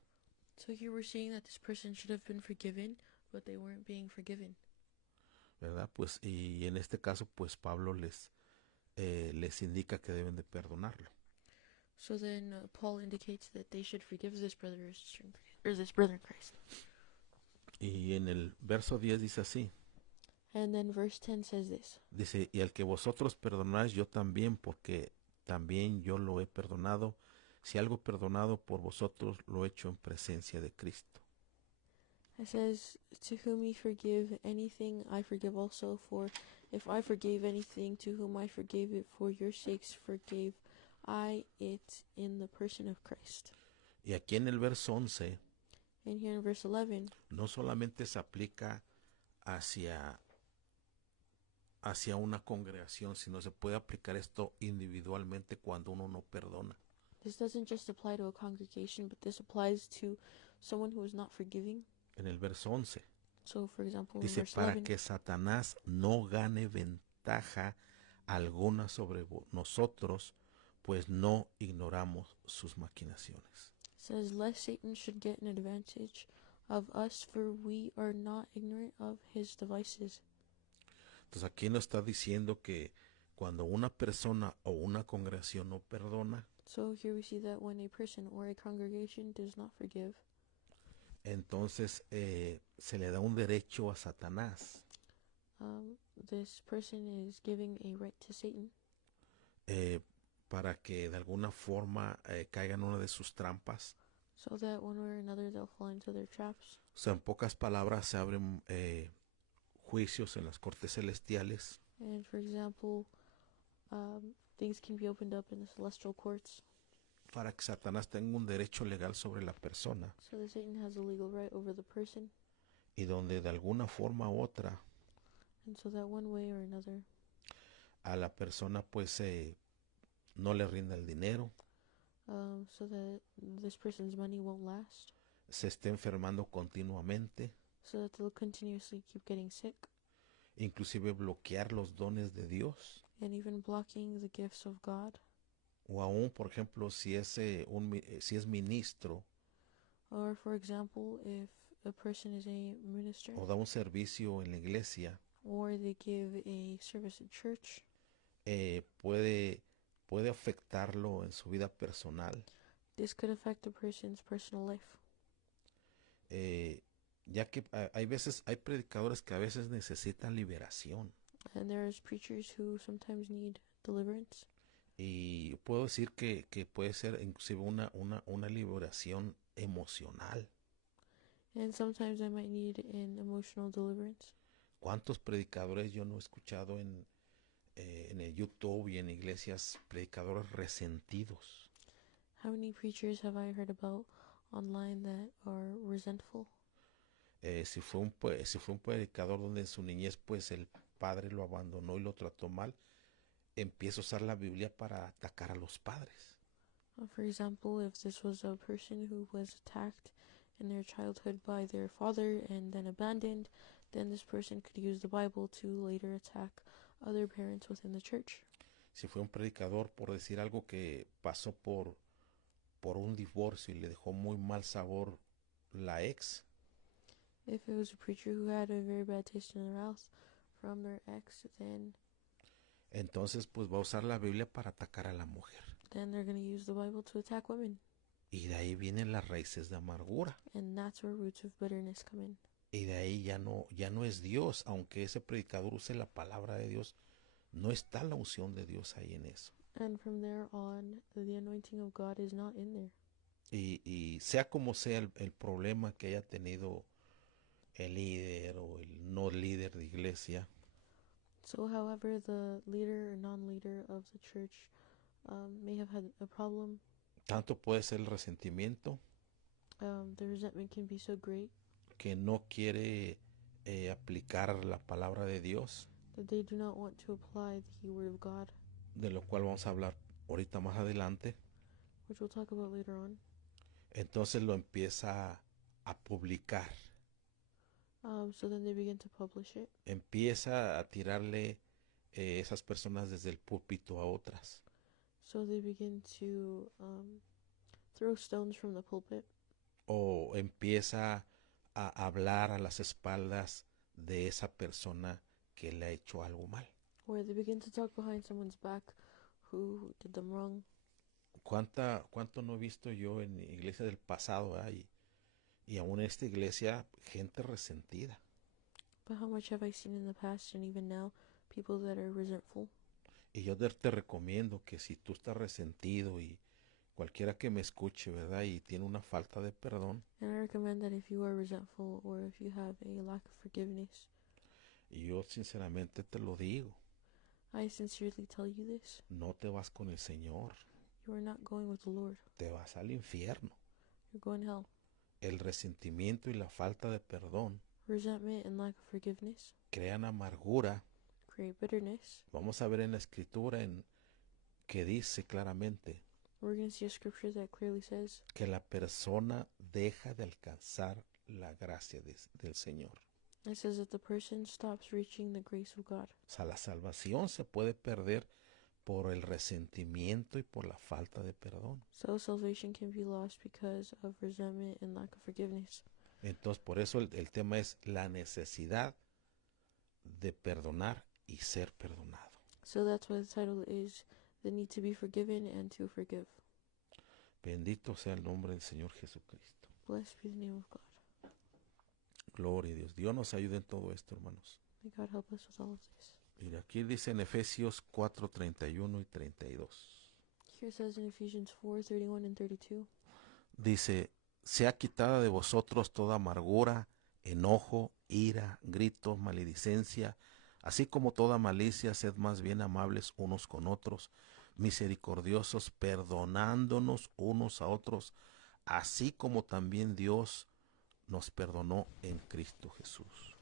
So here we're seeing that this person should have been forgiven, but they weren't being forgiven. ¿Verdad? Pues, y en este caso, pues Pablo les indica que deben de perdonarlo. So then Paul indicates that they should forgive this brother or sister in Christ, or this brother in Christ. Y en el verso 10 dice así, And then verse 10 says this. dice, y al que vosotros perdonáis, yo también, porque también yo lo he perdonado. Si algo perdonado por vosotros, lo he hecho en presencia de Cristo. It says, to whom ye forgive anything, I forgive also. For if I forgave anything, to whom I forgave it for your sakes, forgave I it in the person of Christ. Y aquí en el verso 11, And here in verse 11, no solamente se aplica hacia una congregación, sino se puede aplicar esto individualmente cuando uno no perdona. this doesn't just apply to a congregation, but this applies to someone who is not forgiving. En el verso 11 So, for example, in dice, verse para 11, que Satanás no gane ventaja alguna sobre nosotros, pues no ignoramos sus maquinaciones. says, lest Satan should get an advantage of us, for we are not ignorant of his devices. Entonces aquí nos está diciendo que cuando una persona o una congregación no perdona, So here we see that when a person or a congregation does not forgive, entonces se le da un derecho a Satanás this person is giving a right to Satan para que de alguna forma caiga en una de sus trampas. so that one way or another they'll fall into their traps. O sea, en pocas palabras se abren juicios en las cortes celestiales And for example, things can be opened up in the celestial courts para que Satanás tenga un derecho legal sobre la persona so that Satan has a legal right over the person, y donde de alguna forma u otra and so that one way or another a la persona pues no le rinda el dinero, so that this person's money won't last, se esté enfermando continuamente, so that they'll continuously keep getting sick, inclusive bloquear los dones de Dios, and even blocking the gifts of God. o aún, por ejemplo, si es ministro Or for example, if a person is a minister o da un servicio en la iglesia, or they give a service at church, puede afectarlo en su vida personal, this could affect a person's personal life. ya que hay predicadores que a veces necesitan liberación. And there's preachers who sometimes need deliverance. Y puedo decir que puede ser inclusive una liberación emocional. And sometimes I might need an emotional deliverance. ¿Cuántos predicadores yo no he escuchado en el YouTube y en iglesias, predicadores resentidos? How many preachers have I heard about online that are resentful. Si fue un predicador donde en su niñez pues el padre lo abandonó y lo trató mal, empieza a usar la Biblia para atacar a los padres. For example, if this was a person who was attacked in their childhood by their father and then abandoned, then this person could use the Bible to later attack other parents within the church. Si fue un predicador, por decir algo, que pasó por un divorcio y le dejó muy mal sabor la ex, If it was a preacher who had a very bad taste in their mouth from their ex, entonces pues va a usar la Biblia para atacar a la mujer. then they're going to use the Bible to attack women. Y de ahí vienen las raíces de amargura. And that's where roots of bitterness come in. Y de ahí ya no es Dios, aunque ese predicador use la palabra de Dios, no está la unción de Dios ahí en eso. And from there on, the anointing of God is not in there. Y sea como sea el problema que haya tenido el líder o el no líder de iglesia, So however the leader or non-leader of the church may have had a problem, tanto puede ser el resentimiento, the resentment can be so great que no quiere aplicar la palabra de Dios, that they do not want to apply the word of God, de lo cual vamos a hablar ahorita más adelante. which we'll talk about later on. Entonces lo empieza a publicar, So then they begin to publish it. empieza a tirarle esas personas desde el púlpito a otras, So they begin to throw stones from the pulpit, o empieza a hablar a las espaldas de esa persona que le ha hecho algo mal. or they begin to talk behind someone's back who did them wrong. ¿Cuánto no he visto yo en iglesias del pasado, ¿verdad? Y aún en esta iglesia, gente resentida. But how much have I seen in the past and even now, people that are resentful? Y yo te recomiendo que si tú estás resentido y cualquiera que me escuche, ¿verdad? Y tiene una falta de perdón, And I recommend that if you are resentful or if you have a lack of forgiveness, y yo sinceramente te lo digo, I sincerely tell you this. no te vas con el Señor, You are not going with the Lord. te vas al infierno. You're going to hell. El resentimiento y la falta de perdón Resentment and lack of forgiveness crean amargura. create bitterness. Vamos a ver en la escritura que dice claramente We're going to see a scripture that clearly says que la persona deja de alcanzar la gracia del Señor. it says that the person stops reaching the grace of God. O sea, la salvación se puede perder por el resentimiento y por la falta de perdón. So salvation can be lost because of resentment and lack of forgiveness. Entonces, por eso el tema es la necesidad de perdonar y ser perdonado. So that's why the title is the need to be forgiven and to forgive. Bendito sea el nombre del Señor Jesucristo. Blessed be the name of God. Gloria a Dios. Dios nos ayude en todo esto, hermanos. May God help us with all of this. Mira, aquí dice en Efesios 4, 31 y 32. Here it says in Ephesians 4:31 and 32. Dice, sea quitada de vosotros toda amargura, enojo, ira, gritos, maledicencia, así como toda malicia, sed más bien amables unos con otros, misericordiosos, perdonándonos unos a otros, así como también Dios nos perdonó en Cristo Jesús.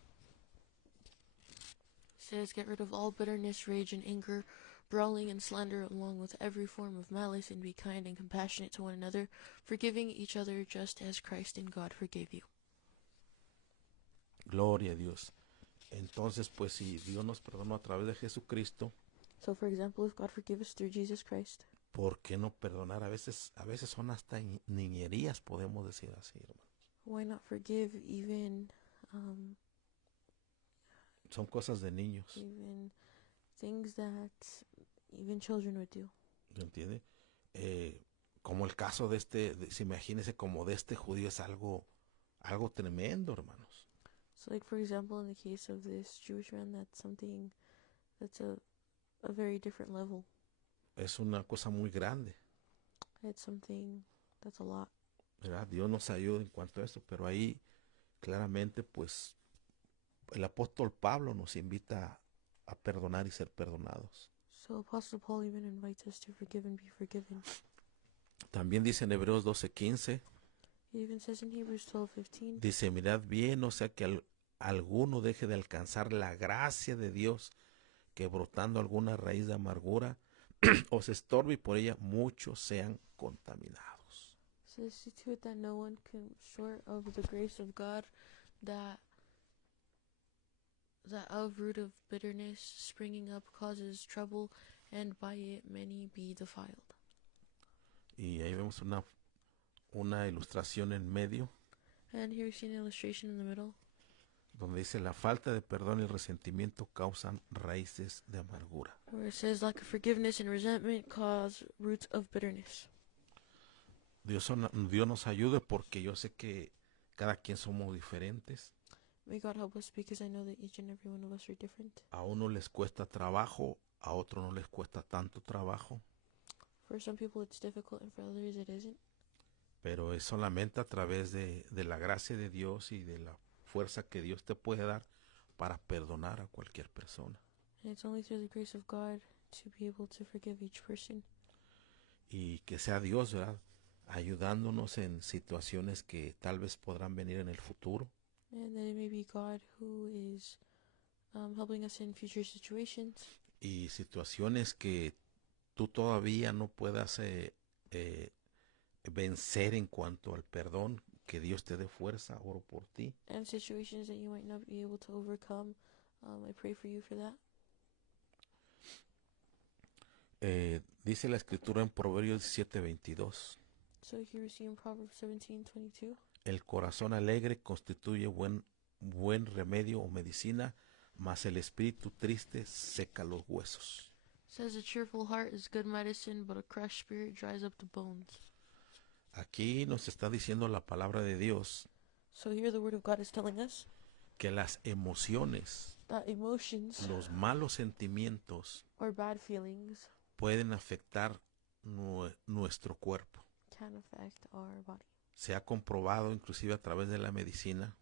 It says, get rid of all bitterness, rage, and anger, brawling and slander, along with every form of malice, and be kind and compassionate to one another, forgiving each other just as Christ in God forgave you. Gloria a Dios. Entonces, pues si Dios nos perdonó a través de Jesucristo, So, for example, if God forgive us through Jesus Christ, ¿por qué no perdonar? A veces son hasta niñerías, podemos decir así, hermano. why not forgive even Son cosas de niños, even things that even children would do? ¿me entiende? Como el caso de se imagínese como de este judío, es algo tremendo, hermanos. So, like, for example, in the case of this Jewish man, that's something that's a very different level. Es una cosa muy grande, It's something that's a lot. ¿verdad? Dios nos ayuda en cuanto a eso, pero ahí claramente, pues, el apóstol Pablo nos invita a perdonar y ser perdonados. So Apostle Paul even invites us to forgive and be forgiven. También dice en Hebreos 12:15, It even says in Hebrews 12:15, Dice, mirad bien, o sea que alguno deje de alcanzar la gracia de Dios, que brotando alguna raíz de amargura os estorbe y por ella muchos sean contaminados. says, see to it that no one come short of the grace of God, that of root of bitterness springing up causes trouble, and by it many be defiled. Y ahí vemos una ilustración en medio, And here we see an illustration in the middle, donde dice, la falta de perdón y el resentimiento causan raíces de amargura. where it says lack of forgiveness and resentment cause roots of bitterness. Dios nos ayude, porque yo sé que cada quien somos diferentes. May God help us, because I know that each and every one of us are different. A uno les cuesta trabajo, a otro no les cuesta tanto trabajo, For some people it's difficult and for others it isn't. pero es solamente a través de la gracia de Dios y de la fuerza que Dios te puede dar para perdonar a cualquier persona. And it's only through the grace of God to be able to forgive each person. Y que sea Dios, ¿verdad?, ayudándonos en situaciones que tal vez podrán venir en el futuro. And that it may be God who is helping us in future situations. Y situaciones que tú todavía no puedas vencer en cuanto al perdón. Que Dios te dé fuerza, oro por ti. And situations that you might not be able to overcome. I pray for you for that. Dice la escritura en Proverbios 17:22. So here we see in Proverbs 17:22. El corazón alegre constituye buen remedio o medicina, mas el espíritu triste seca los huesos. It says a cheerful heart is good medicine, but a crushed spirit dries up the bones. Aquí nos está diciendo la palabra de Dios So here the word of God is telling us que las emociones, that emotions los malos sentimientos or bad feelings pueden afectar nuestro cuerpo. can affect our body. Se ha comprobado inclusive a través de la medicina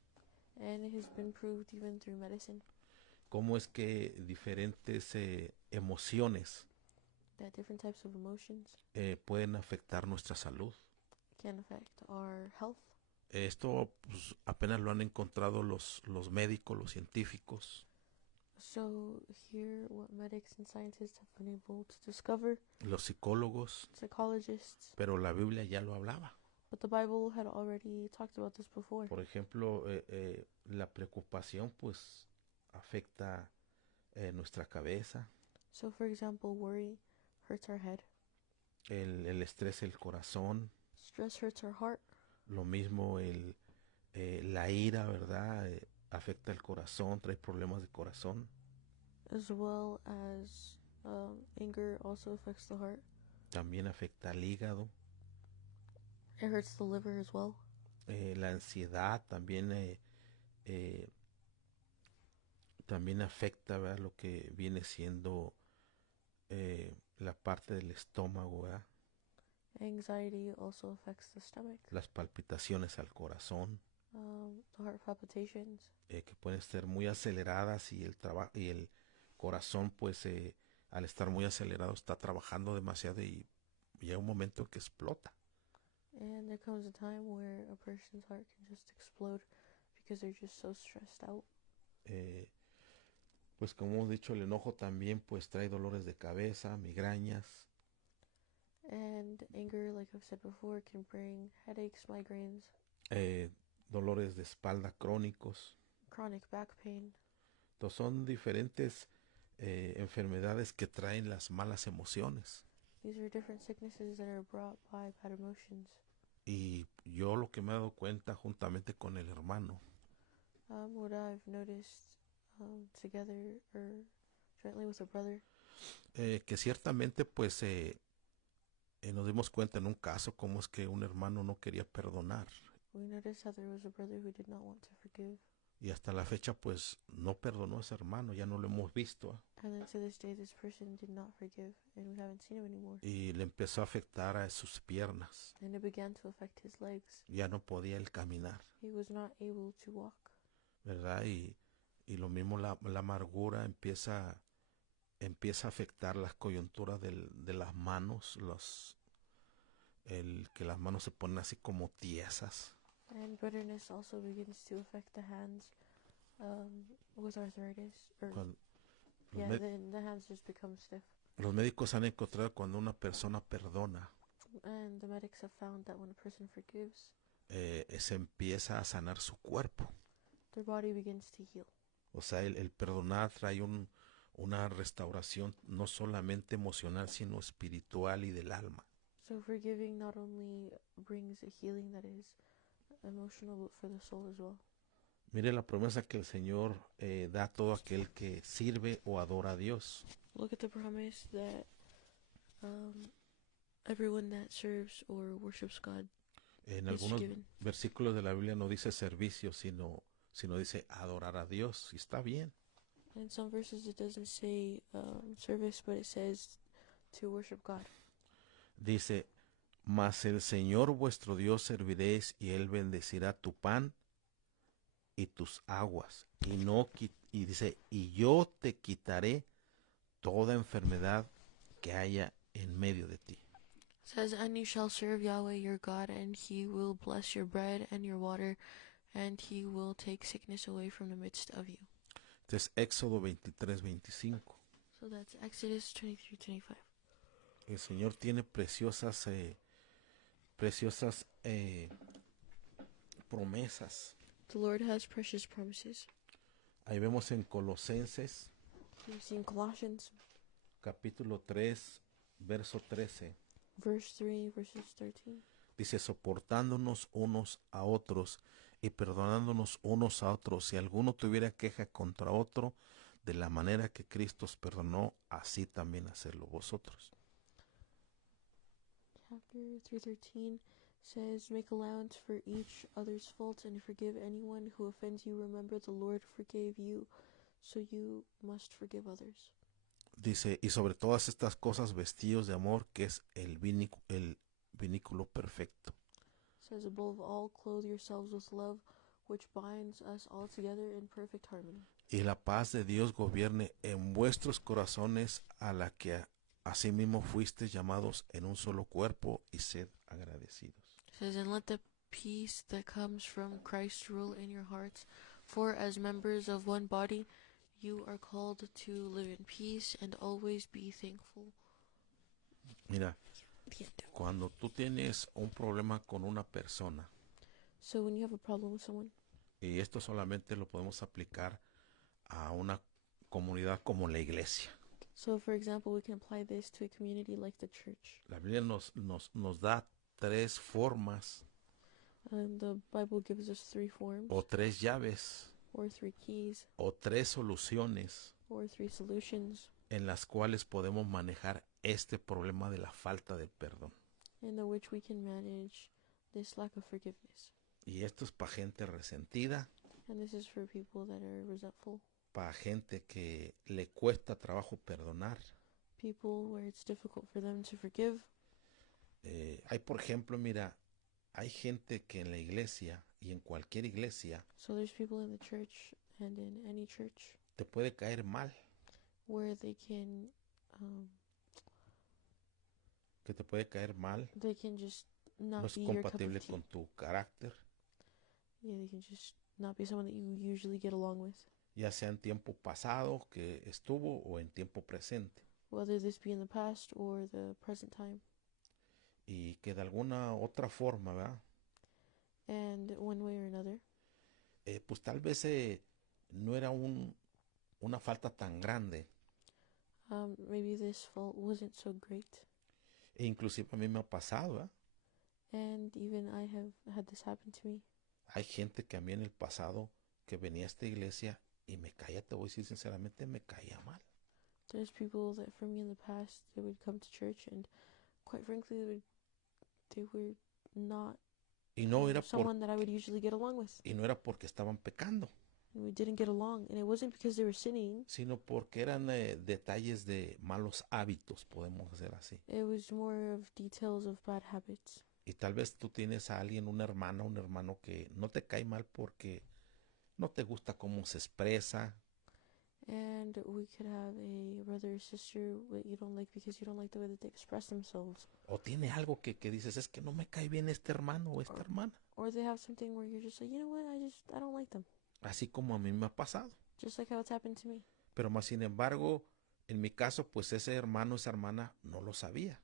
And it has been proved even through medicine cómo es que diferentes emociones that different types of emotions pueden afectar nuestra salud. can affect our health. Esto pues, apenas lo han encontrado los médicos, los científicos, So here what medics and scientists have been able to discover, los psicólogos, psychologists, pero la Biblia ya lo hablaba. but the Bible had already talked about this before. Por ejemplo, la preocupación pues afecta nuestra cabeza, So for example, worry hurts our head, el estrés el corazón, stress hurts our heart, lo mismo la ira, ¿verdad? Afecta el corazón, trae problemas de corazón. as well as anger also affects the heart. También afecta al hígado. It hurts the liver as well. La ansiedad también afecta, ¿verdad?, lo que viene siendo la parte del estómago, ¿verdad? Anxiety also affects the stomach, Las palpitaciones al corazón, the heart palpitations, que pueden ser muy aceleradas, y el corazón pues al estar muy acelerado está trabajando demasiado y llega un momento que explota. and there comes a time where a person's heart can just explode because they're just so stressed out. Pues como hemos dicho, el enojo también pues trae dolores de cabeza, migrañas. And anger, like I've said before, can bring headaches, migraines, Dolores de espalda crónicos. chronic back pain. Entonces son diferentes enfermedades que traen las malas emociones. These are different sicknesses that are brought by bad emotions. Y yo lo que me he dado cuenta juntamente con el hermano, What I've noticed together or jointly with a brother, que ciertamente pues nos dimos cuenta en un caso cómo es que un hermano no quería perdonar. we noticed that there was a brother who did not want to forgive. Y hasta la fecha pues no perdonó a ese hermano, ya no lo hemos visto. And then to this day, this person did not forgive, and we haven't seen him anymore. Y le empezó a afectar a sus piernas. And it began to affect his legs. Ya no podía él caminar, He was not able to walk. ¿verdad? Y lo mismo la amargura empieza a afectar las coyunturas de las manos, que las manos se ponen así como tiesas. And bitterness also begins to affect the hands with arthritis. Or Cuando los, yeah, me- then the hands just become stiff. los médicos han encontrado cuando una persona perdona, And the medics have found that when a person forgives, se empieza a sanar su cuerpo. their body begins to heal. O sea, el perdonar trae una restauración no solamente emocional, sino espiritual y del alma. So forgiving not only brings a healing that is emotional, but for the soul as well. Mire la promesa que el Señor da a todo aquel que sirve o adora a Dios. Look at the promise that everyone that serves or worships God En is algunos given. versículos de la Biblia no dice servicio, sino dice adorar a Dios. Y está bien. In some verses it doesn't say service, but it says to worship God. Dice, mas el Señor vuestro Dios serviréis y Él bendecirá tu pan y tus aguas. Y dice, y yo te quitaré toda enfermedad que haya en medio de ti. It says, and you shall serve Yahweh your God, and he will bless your bread and your water, and he will take sickness away from the midst of you. Este es Éxodo 23:25. So that's Exodus 23:25. El Señor tiene preciosas promesas. The Lord has precious promises. Ahí vemos en Colosenses We've seen Colossians capítulo 3, verso 13. verse 3, verses 13. Dice, soportándonos unos a otros y perdonándonos unos a otros. Si alguno tuviera queja contra otro, de la manera que Cristo os perdonó, así también hacerlo vosotros. Chapter 3:13 says, make allowance for each other's faults and forgive anyone who offends you. Remember, the Lord forgave you, so you must forgive others. Dice, y sobre todas estas cosas vestidos de amor, que es el vinículo perfecto. It says, above all, clothe yourselves with love, which binds us all together in perfect harmony. Y la paz de Dios gobierne en vuestros corazones, a la que asimismo fuisteis llamados en un solo cuerpo, y sed agradecidos. It says, and let the peace that comes from Christ rule in your hearts, for as members of one body, you are called to live in peace and always be thankful. Mira, cuando tú tienes un problema con una persona, So when you have a problem with someone, y esto solamente lo podemos aplicar a una comunidad como la iglesia. so for example, we can apply this to a community like the church. La Biblia nos da tres formas And the Bible gives us 3 forms, o tres llaves or 3 keys, o tres soluciones or 3 solutions en las cuales podemos manejar este problema de la falta de perdón. in which we can manage this lack of forgiveness. Y esto es para gente resentida, And this is for people that are resentful, para gente que le cuesta trabajo perdonar. people where it's difficult for them to forgive. Hay, por ejemplo, mira, hay gente que en la iglesia y en cualquier iglesia So there's people in the church and in any church te puede caer mal, where they can just not no es be your cup compatible of tea. con tu carácter, Yeah, they can just not be someone that you usually get along with, ya sea en tiempo pasado que estuvo o en tiempo presente, whether this be in the past or the present time. y que de alguna otra forma, ¿verdad? And one way or another, Pues tal vez no era una falta tan grande, maybe this fault wasn't so great. e inclusive a mí me ha pasado, ¿verdad? And even I have had this happen to me. Hay gente que a mí en el pasado que venía a esta iglesia y me caía, te voy a decir sinceramente, me caía mal. There's people that for me in the past, they would come to church and quite frankly, they were not Y no era someone that I would usually get along with. y no era porque estaban pecando, And we didn't get along. And it wasn't because they were sinning. sino porque eran detalles de malos hábitos, podemos hacer así. It was more of details of bad habits. Y tal vez tú tienes a alguien, una hermana, un hermano que no te cae mal porque no te gusta cómo se expresa, And we could have a brother or sister that you don't like because you don't like the way that they express themselves. O tiene algo que dices, es que no me cae bien este hermano o esta hermana. Or they have something where you're just like, you know what, I don't like them. Así como a mí me ha pasado. Just like how it's happened to me. Pero más sin embargo, en mi caso, pues ese hermano, esa hermana no lo sabía.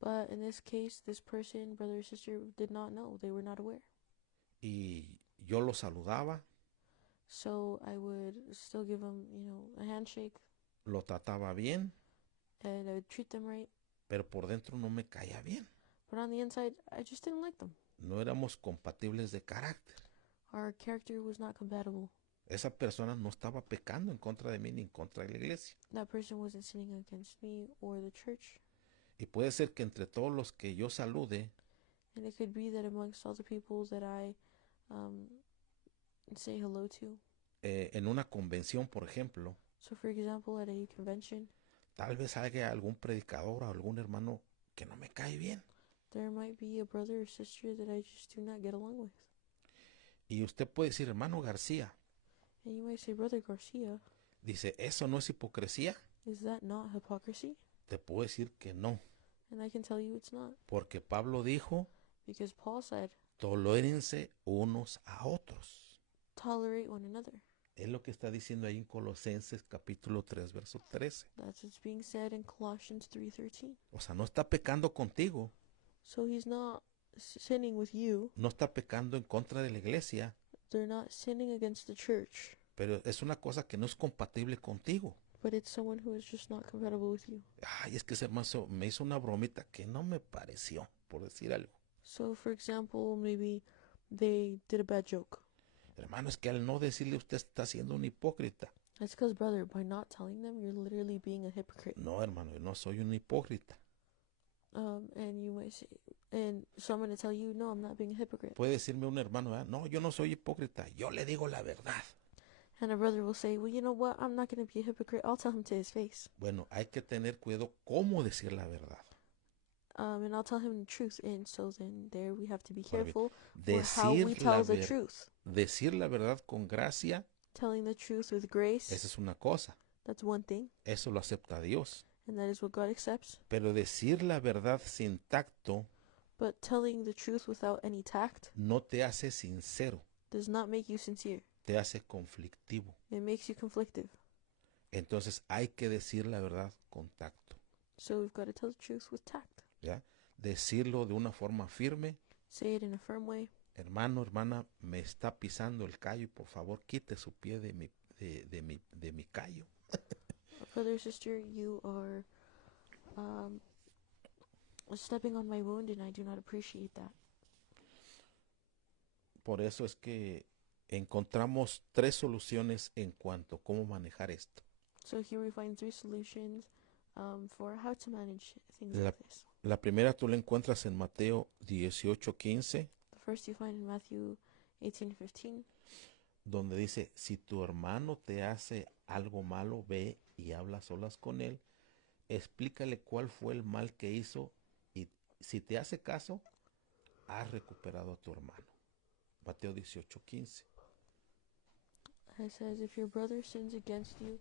But in this case, this person, brother or sister, did not know. They were not aware. Y yo lo saludaba, So I would still give them, a handshake, lo trataba bien, and I would treat them right. pero por dentro no me caía bien. But on the inside, I just didn't like them. No éramos compatibles de carácter. Our character was not compatible. Esa persona no estaba pecando en contra de mí ni en contra de la iglesia. That person wasn't sinning against me or the church. Y puede ser que entre todos los que yo salude, And it could be that amongst all the people that I say hello to. En una convención, por ejemplo, So for example, at a convention, tal vez haya algún predicador o algún hermano que no me cae bien. there might be a brother or sister that I just do not get along with. Y usted puede decir, hermano García, And you might say, Brother Garcia, dice, ¿eso no es hipocresía? is that not hypocrisy? Te puedo decir que no, And I can tell you it's not. porque Pablo dijo, Because Paul said, tolérense unos a otros. tolerate one another. Es lo que está diciendo ahí en Colosenses capítulo 3, verso 13. That's what's being said in Colossians 3:13. O sea, no está pecando contigo, So he's not sinning with you. no está pecando en contra de la iglesia, They're not sinning against the church. pero es una cosa que no es compatible contigo. But it's someone who is just not compatible with you. Ay, es que ese hermano me hizo una bromita que no me pareció, por decir algo. So for example, maybe they did a bad joke. Hermano, es que al no decirle usted está siendo un hipócrita. That's because, brother, by not telling them, you're literally being a hypocrite. No, hermano, yo no soy un hipócrita. And you might say, and so I'm going to tell you, no, I'm not being a hypocrite. Puede decirme un hermano, no, yo no soy hipócrita, yo le digo la verdad. And a brother will say, well, you know what? I'm not going to be a hypocrite. I'll tell him to his face. Bueno, hay que tener cuidado cómo decir la verdad. And I'll tell him the truth. And so then there we have to be Ahora bien, careful for how we tell the truth. decir la verdad con gracia, Telling the truth with grace, esa es una cosa. that's one thing. Eso lo acepta Dios. And that is what God accepts. Pero decir la verdad sin tacto But telling the truth without any tact no te hace sincero, does not make you sincere. te hace conflictivo. It makes you conflictive. Entonces hay que decir la verdad con tacto. So we've got to tell the truth with tact. ¿Ya? Decirlo de una forma firme. Say it in a firm way. Hermano, hermana, me está pisando el callo y por favor quite su pie de mi callo. Brother, sister, you are stepping on my wound and I do not appreciate that. Por eso es que encontramos 3 soluciones en cuanto a cómo manejar esto. So here we find 3 solutions for how to manage things like this. La primera tú la encuentras en Mateo 18:15. The first you find in Matthew 18:15. Donde dice, si tu hermano te hace algo malo, ve y habla solas con él, explícale cuál fue el mal que hizo y si te hace caso, has recuperado a tu hermano. Mateo 18:15. It says, if your brother sins against you,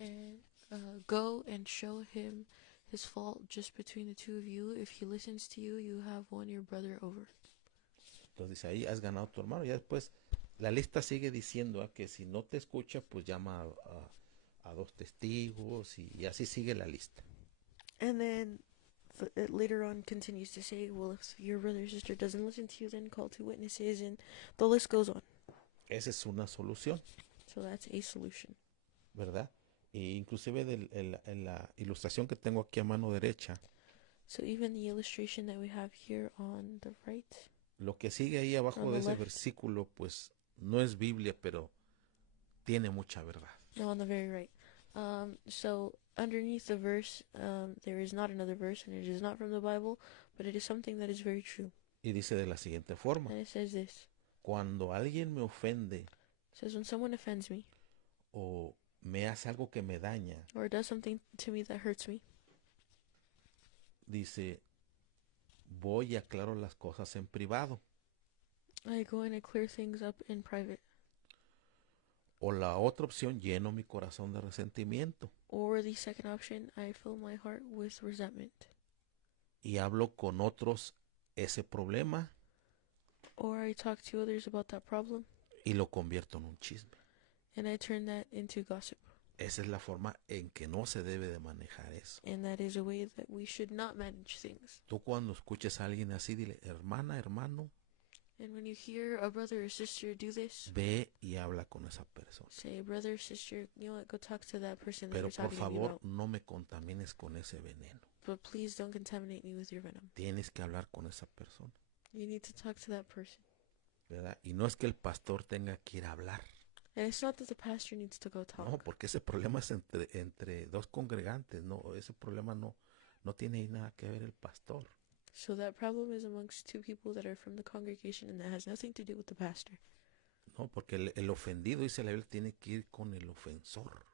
and go and show him his fault just between the two of you. If he listens to you, you have won your brother over. Entonces dice, ahí has ganado a tu hermano. Ya después la lista sigue diciendo que si no te escucha, pues llama a 2 testigos y así sigue la lista. And then it later on continues to say, well, if your brother or sister doesn't listen to you, then call 2 witnesses, and the list goes on. Esa es una solución. So that's a solution. ¿Verdad? E inclusive en la ilustración que tengo aquí a mano derecha. So even the illustration that we have here on the right. Lo que sigue ahí abajo de ese versículo, pues no es Biblia, pero tiene mucha verdad. No, on the very right. So underneath the verse, there is not another verse, and it is not from the Bible, but it is something that is very true. Y dice de la siguiente forma. And it says this. Cuando alguien me ofende. It says when someone offends me. O me hace algo que me daña. Or does something to me that hurts me. Dice, voy y aclaro las cosas en privado. I go and I clear things up in private. O la otra opción, lleno mi corazón de resentimiento Or the second option, I fill my heart with resentment. y hablo con otros ese problema Or I talk to others about that problem y lo convierto en un chisme. and I turn that into gossip. Esa es la forma en que no se debe de manejar eso. And that is a way that we should not manage things. Tú cuando escuches a alguien así, dile, hermana, hermano, And when you hear a brother or sister do this, ve y habla con esa persona. say, brother or sister, you know what, go talk to that person that Pero you're por talking to me favor, about. no me contamines con ese veneno. But please don't contaminate me with your venom. Tienes que hablar con esa persona, You need to talk to that person. ¿verdad? Y no es que el pastor tenga que ir a hablar. And it's not that the pastor needs to go talk. No, porque ese problema es entre dos congregantes. No, ese problema no tiene nada que ver el pastor. So that problem is amongst two people that are from the congregation, and that has nothing to do with the pastor. No, porque el ofendido, dice la Biblia, tiene que ir con el ofensor.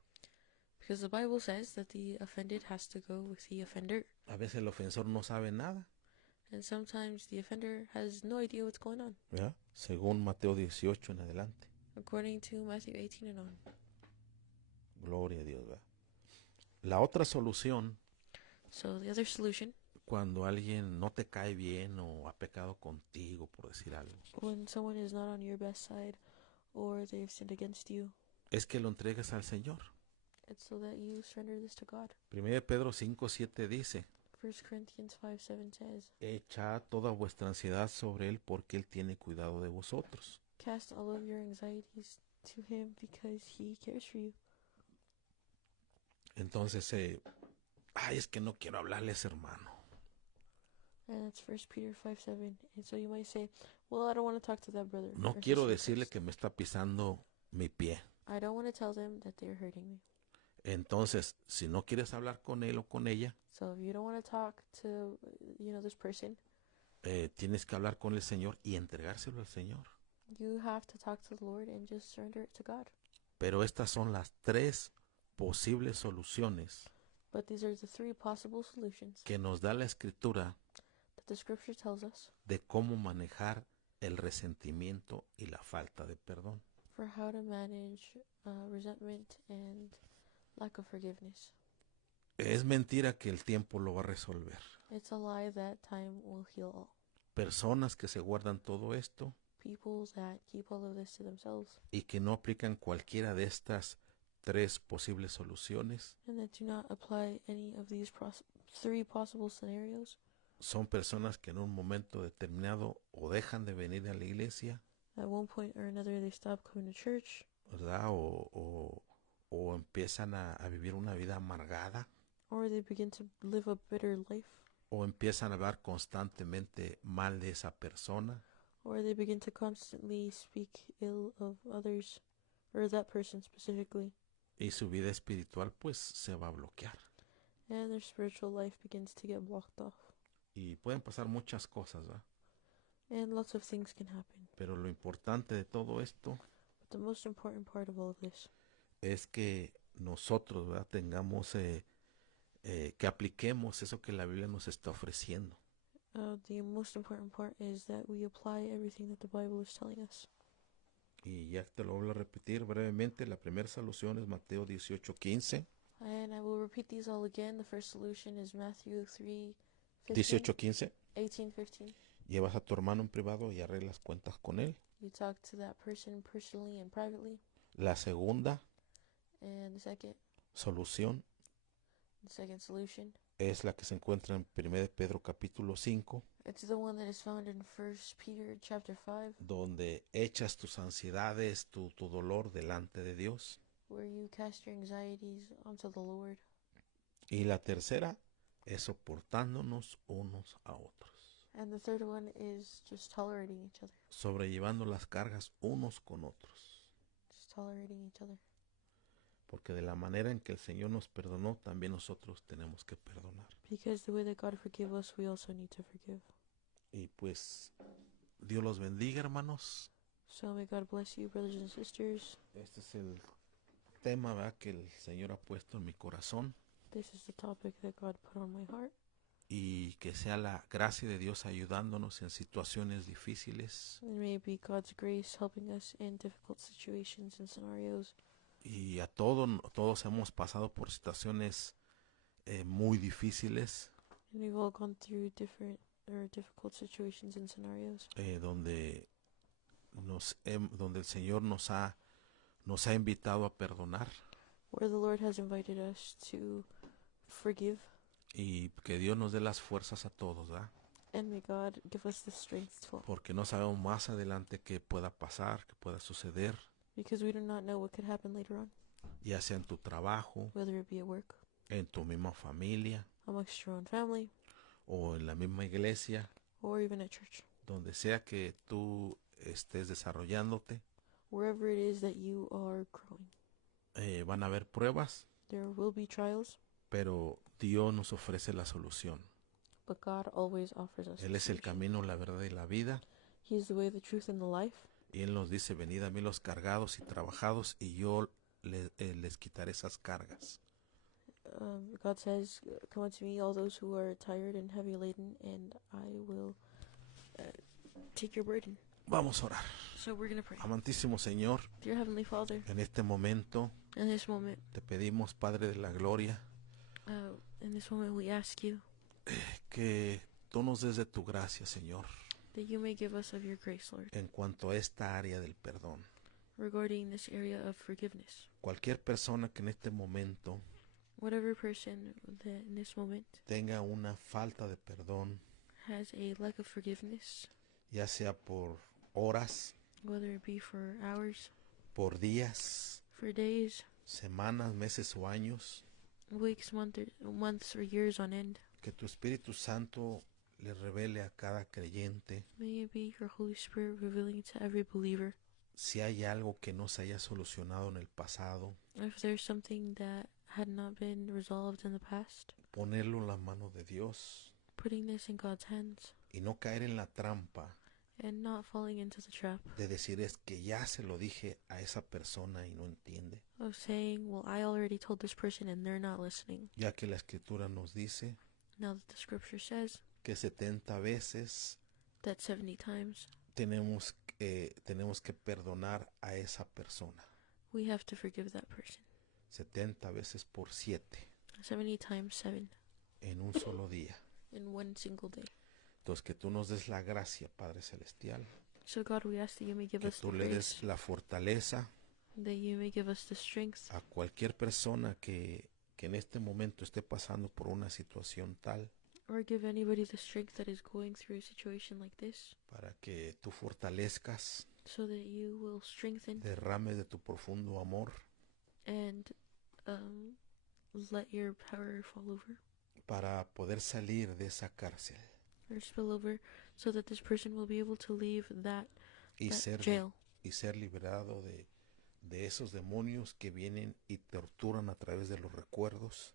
Because the Bible says that the offended has to go with the offender. A veces el ofensor no sabe nada, And sometimes the offender has no idea what's going on. ¿verdad? Según Mateo 18 en adelante. According to Matthew 18 and on. Gloria a Dios, ¿verdad? La otra solución, So the other solution, cuando alguien no te cae bien o ha pecado contigo, por decir algo, when someone is not on your best side or they've sinned against you, es que lo entregues al Señor. it's so that you surrender this to God. 1 Pedro 5:7 dice, 1 Corinthians 5:7 says, echad toda vuestra ansiedad sobre Él porque Él tiene cuidado de vosotros. cast all of your anxieties to Him because He cares for you. Entonces, es que no quiero hablarles, hermano. And that's 1 Peter 5:7. And so you might say, well, I don't want to talk to that brother. No or quiero sister decirle first. que me está pisando mi pie. I don't want to tell them that they're hurting me. Entonces, si no quieres hablar con él o con ella, So if you don't want to talk to, this person, tienes que hablar con el Señor y entregárselo al Señor. you have to talk to the Lord and just surrender it to God. Pero estas son las tres posibles soluciones But these are the three possible solutions que nos da la Escritura that the scripture tells us de cómo manejar el resentimiento y la falta de perdón. for how to manage resentment and lack of forgiveness. Es mentira que el tiempo lo va a resolver. It's a lie that time will heal all. Personas que se guardan todo esto People that keep all of this to themselves y que no aplican cualquiera de estas tres posibles soluciones and that do not apply any of these three possible scenarios son personas que en un momento determinado o dejan de venir a la iglesia, at one point or another they stop coming to church, ¿verdad? O empiezan a vivir una vida amargada, or they begin to live a bitter life, o empiezan a hablar constantemente mal de esa persona, or they begin to constantly speak ill of others or that person specifically, y su vida espiritual pues se va a bloquear. and their spiritual life begins to get blocked off. Y pueden pasar muchas cosas, ¿verdad? And lots of things can happen. Pero lo importante de todo esto But the most important part of all of this es que nosotros, ¿verdad? Tengamos, que apliquemos eso que la Biblia nos está ofreciendo. the most important part is that we apply everything that the Bible is telling us. Y ya te lo voy a repetir brevemente. La primera solución es Mateo 18:15. And I will repeat these all again. The first solution is Matthew 3:15, 18:15. 18:15. Llevas a tu hermano en privado y arreglas cuentas con él. You talk to that person personally and privately. La segunda And the solución second solution, es la que se encuentra en 1 Pedro capítulo 5, it's the one that is found in 1 Peter chapter 5, donde echas tus ansiedades, tu dolor delante de Dios. where you cast your anxieties onto the Lord. Y la tercera es soportándonos unos a otros, And the third one is just tolerating each other. sobrellevando las cargas unos con otros. Just tolerating each other. Porque de la manera en que el Señor nos perdonó, también nosotros tenemos que perdonar. Because the way that God forgave us, we also need to forgive. Y pues, Dios los bendiga, hermanos. So may God bless you, brothers and sisters. Este es el tema, ¿verdad?, que el Señor ha puesto en mi corazón. This is the topic that God put on my heart. y que sea la gracia de Dios ayudándonos en situaciones difíciles. And may it be God's grace helping us in difficult situations and scenarios. Y a todos hemos pasado por situaciones muy difíciles, And we've all gone through difficult situations and scenarios donde donde el Señor nos ha invitado a perdonar, where the Lord has invited us to forgive. y que Dios nos dé las fuerzas a todos, ¿verdad? And may God give us the strength to, Porque no sabemos más adelante qué pueda pasar, qué pueda suceder, because we do not know what could happen later on, ya sea en tu trabajo, whether it be at work, en tu misma familia amongst your own family, o en la misma iglesia, or even at church. donde sea que tú estés desarrollándote. Wherever it is that you are growing, Van a haber pruebas, there will be trials, pero Dios nos ofrece la solución. but God always offers us Él the es el solution. camino, la verdad y la vida. He is the way, the truth, and the life. Y Él nos dice, venid a mí los cargados y trabajados, y yo les quitaré esas cargas. God says, come unto me, all those who are tired and heavy laden, and I will take your burden. Vamos a orar. So we're going to pray. Amantísimo Señor, Dear Heavenly Father, en este momento in this moment, te pedimos, Padre de la Gloria, we ask you que tú nos des de tu gracia, Señor, that you may give us of your grace, Lord, en cuanto a esta área del perdón. regarding this area of forgiveness. Cualquier persona que en este momento Whatever person that in this moment tenga una falta de perdón, has a lack of forgiveness, ya sea por horas, whether it be for hours, por días, for days, semanas, meses o años, weeks, months, or years on end, que tu Espíritu Santo le revele a cada creyente may it be your Holy Spirit revealing to every believer si hay algo que no se haya solucionado en el pasado, if there's something that had not been resolved in the past, ponerlo en las manos de Dios putting this in God's hands y no caer en la trampa and not falling into the trap de decir es que ya se lo dije a esa persona y no entiende, of saying, well, I already told this person and they're not listening. ya que la Escritura nos dice Now that the scripture says que 70 veces that 70 times tenemos que perdonar a esa persona. we have to forgive that person. 70 veces por 7 70 times 7 en un solo día. in one single day. Entonces que tú nos des la gracia, Padre Celestial, So God, we ask that you may give que us the tú le grace, des la fortaleza that you may give us the strength a cualquier persona que en este momento esté pasando por una situación tal, or give anybody the strength that is going through a situation like this, para que tú fortalezcas, so that you will strengthen derrames de tu profundo amor and let your power fall over para poder salir de esa cárcel or spill over, so that this person will be able to leave that y ser jail liberado de esos demonios que vienen y torturan a través de los recuerdos,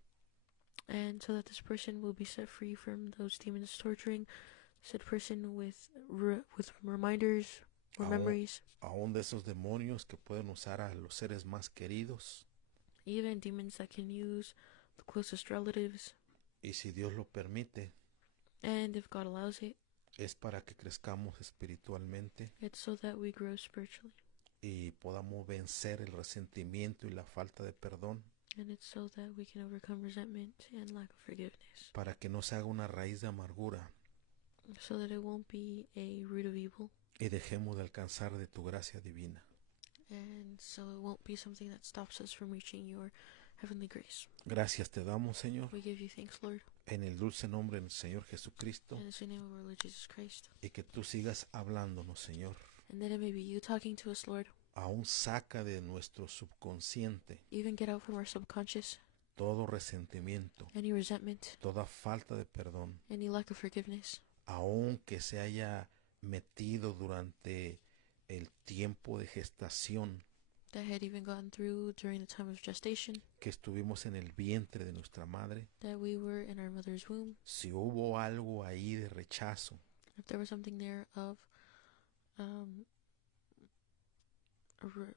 and so that this person will be set free from those demons torturing said person with reminders or memories, aún de esos demonios que pueden usar a los seres más queridos, even demons that can use the closest relatives. y si Dios lo permite, And if God allows it, es para que crezcamos espiritualmente it's so that we grow spiritually, y podamos vencer el resentimiento y la falta de perdón, and it's so that we can overcome resentment and lack of forgiveness, para que no se haga una raíz de amargura so that it won't be a root of evil, y dejemos de alcanzar de tu gracia divina. and so it won't be something that stops us from reaching your heavenly grace. Gracias te damos, Señor, We give you thanks, Lord, en el dulce nombre del Señor Jesucristo, in the sweet name of our Lord Jesus Christ, y que tú sigas hablándonos, Señor. and that it may be you talking to us, Lord. Aún saca de nuestro subconsciente Even get out from our subconscious todo resentimiento, any resentment, toda falta de perdón, any lack of forgiveness, aún que se haya metido durante el tiempo de gestación that had even gone through during the time of gestation, que estuvimos en el vientre de nuestra madre. that we were in our mother's womb. Si hubo algo ahí de rechazo, If there was something there of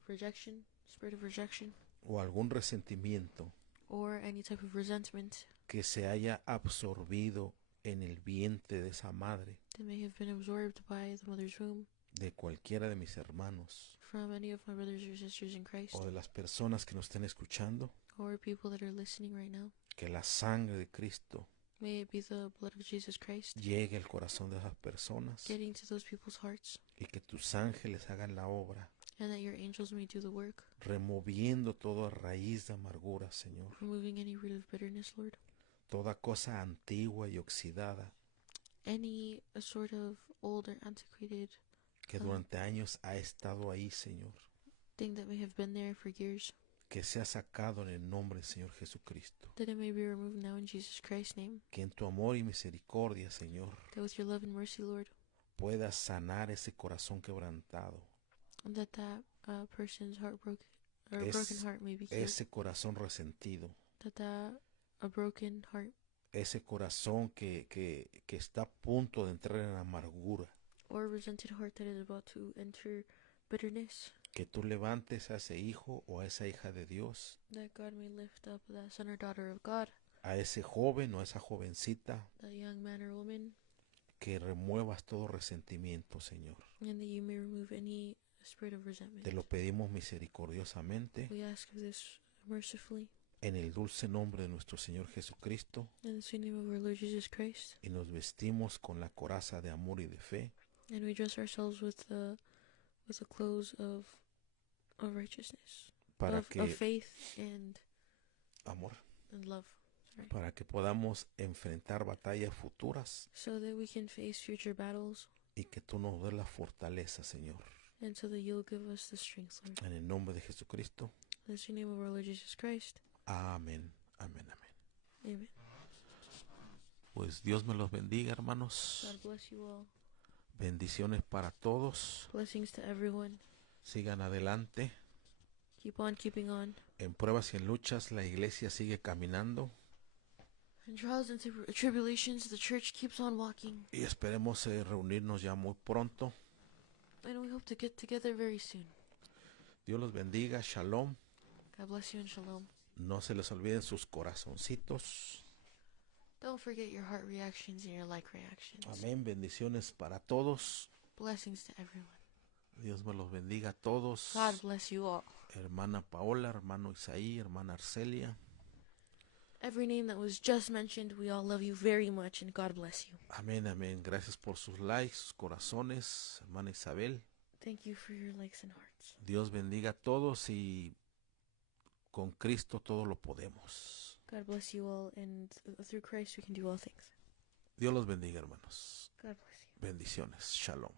rejection, spirit of rejection, o algún resentimiento or any type of resentment que se haya absorbido en el vientre de esa madre, that may have been absorbed by the mother's womb, de cualquiera de mis hermanos from any of my brothers or sisters in Christ, o de las personas que nos estén escuchando, or people that are listening right now. que la sangre de Cristo May it be the blood of Jesus Christ llegue al corazón de esas personas getting to those people's hearts, y que tus ángeles hagan la obra, and that your angels may do the work, removiendo toda raíz de amargura, Señor, removing any root of bitterness, Lord, toda cosa antigua y oxidada any sort of old or antiquated que durante años ha estado ahí, Señor, thing that may have been there for years, que sea sacado en el nombre del Señor Jesucristo. that it may be removed now in Jesus Christ's name, Que en tu amor y misericordia, Señor, that with your love and mercy, Lord, puedas sanar ese corazón quebrantado, and that person's heartbroken or broken heart may be healed, ese corazón resentido, that a broken heart ese corazón que está a punto de entrar en amargura, or a resented heart that is about to enter bitterness, que tú levantes a ese hijo o a esa hija de Dios, that God may lift up that son or daughter of God, a ese joven o a esa jovencita, that young man or woman, que remuevas todo resentimiento, Señor. and that you may remove any spirit of resentment. Te lo pedimos misericordiosamente We ask of this mercifully, en el dulce nombre de nuestro Señor Jesucristo, in the sweet name of our Lord Jesus Christ, y nos vestimos con la coraza de amor y de fe, and we dress ourselves with the clothes of righteousness, para of que faith and amor, love. Sorry. para que podamos enfrentar batallas futuras So that we can face future battles, y que tú nos des la fortaleza, Señor. and so that you'll give us the strength, Lord. En el nombre de Jesucristo. In the sweet name of our Lord Jesus Christ. Amén, amén, amén. Amen. Pues Dios me los bendiga, hermanos. God bless you all. Bendiciones para todos. Blessings to everyone. Sigan adelante. Keep on keeping on. En pruebas y en luchas la iglesia sigue caminando In trials and tribulations, the church keeps on walking. y esperemos reunirnos ya muy pronto. And we hope to get together very soon. Dios los bendiga. Shalom. God bless you and shalom. No se les olviden sus corazoncitos. Don't forget your heart reactions and your like reactions. Amén. Bendiciones para todos. Blessings to everyone. Dios me los bendiga a todos. God bless you all. Hermana Paola, hermano Isaí, hermana Arcelia. Every name that was just mentioned, we all love you very much and God bless you. Amén, amén. Gracias por sus likes, sus corazones, hermana Isabel. Thank you for your likes and hearts. Dios bendiga a todos y con Cristo todo lo podemos. God bless you all, and through Christ we can do all things. Dios los bendiga, hermanos. God bless you. Bendiciones. Shalom.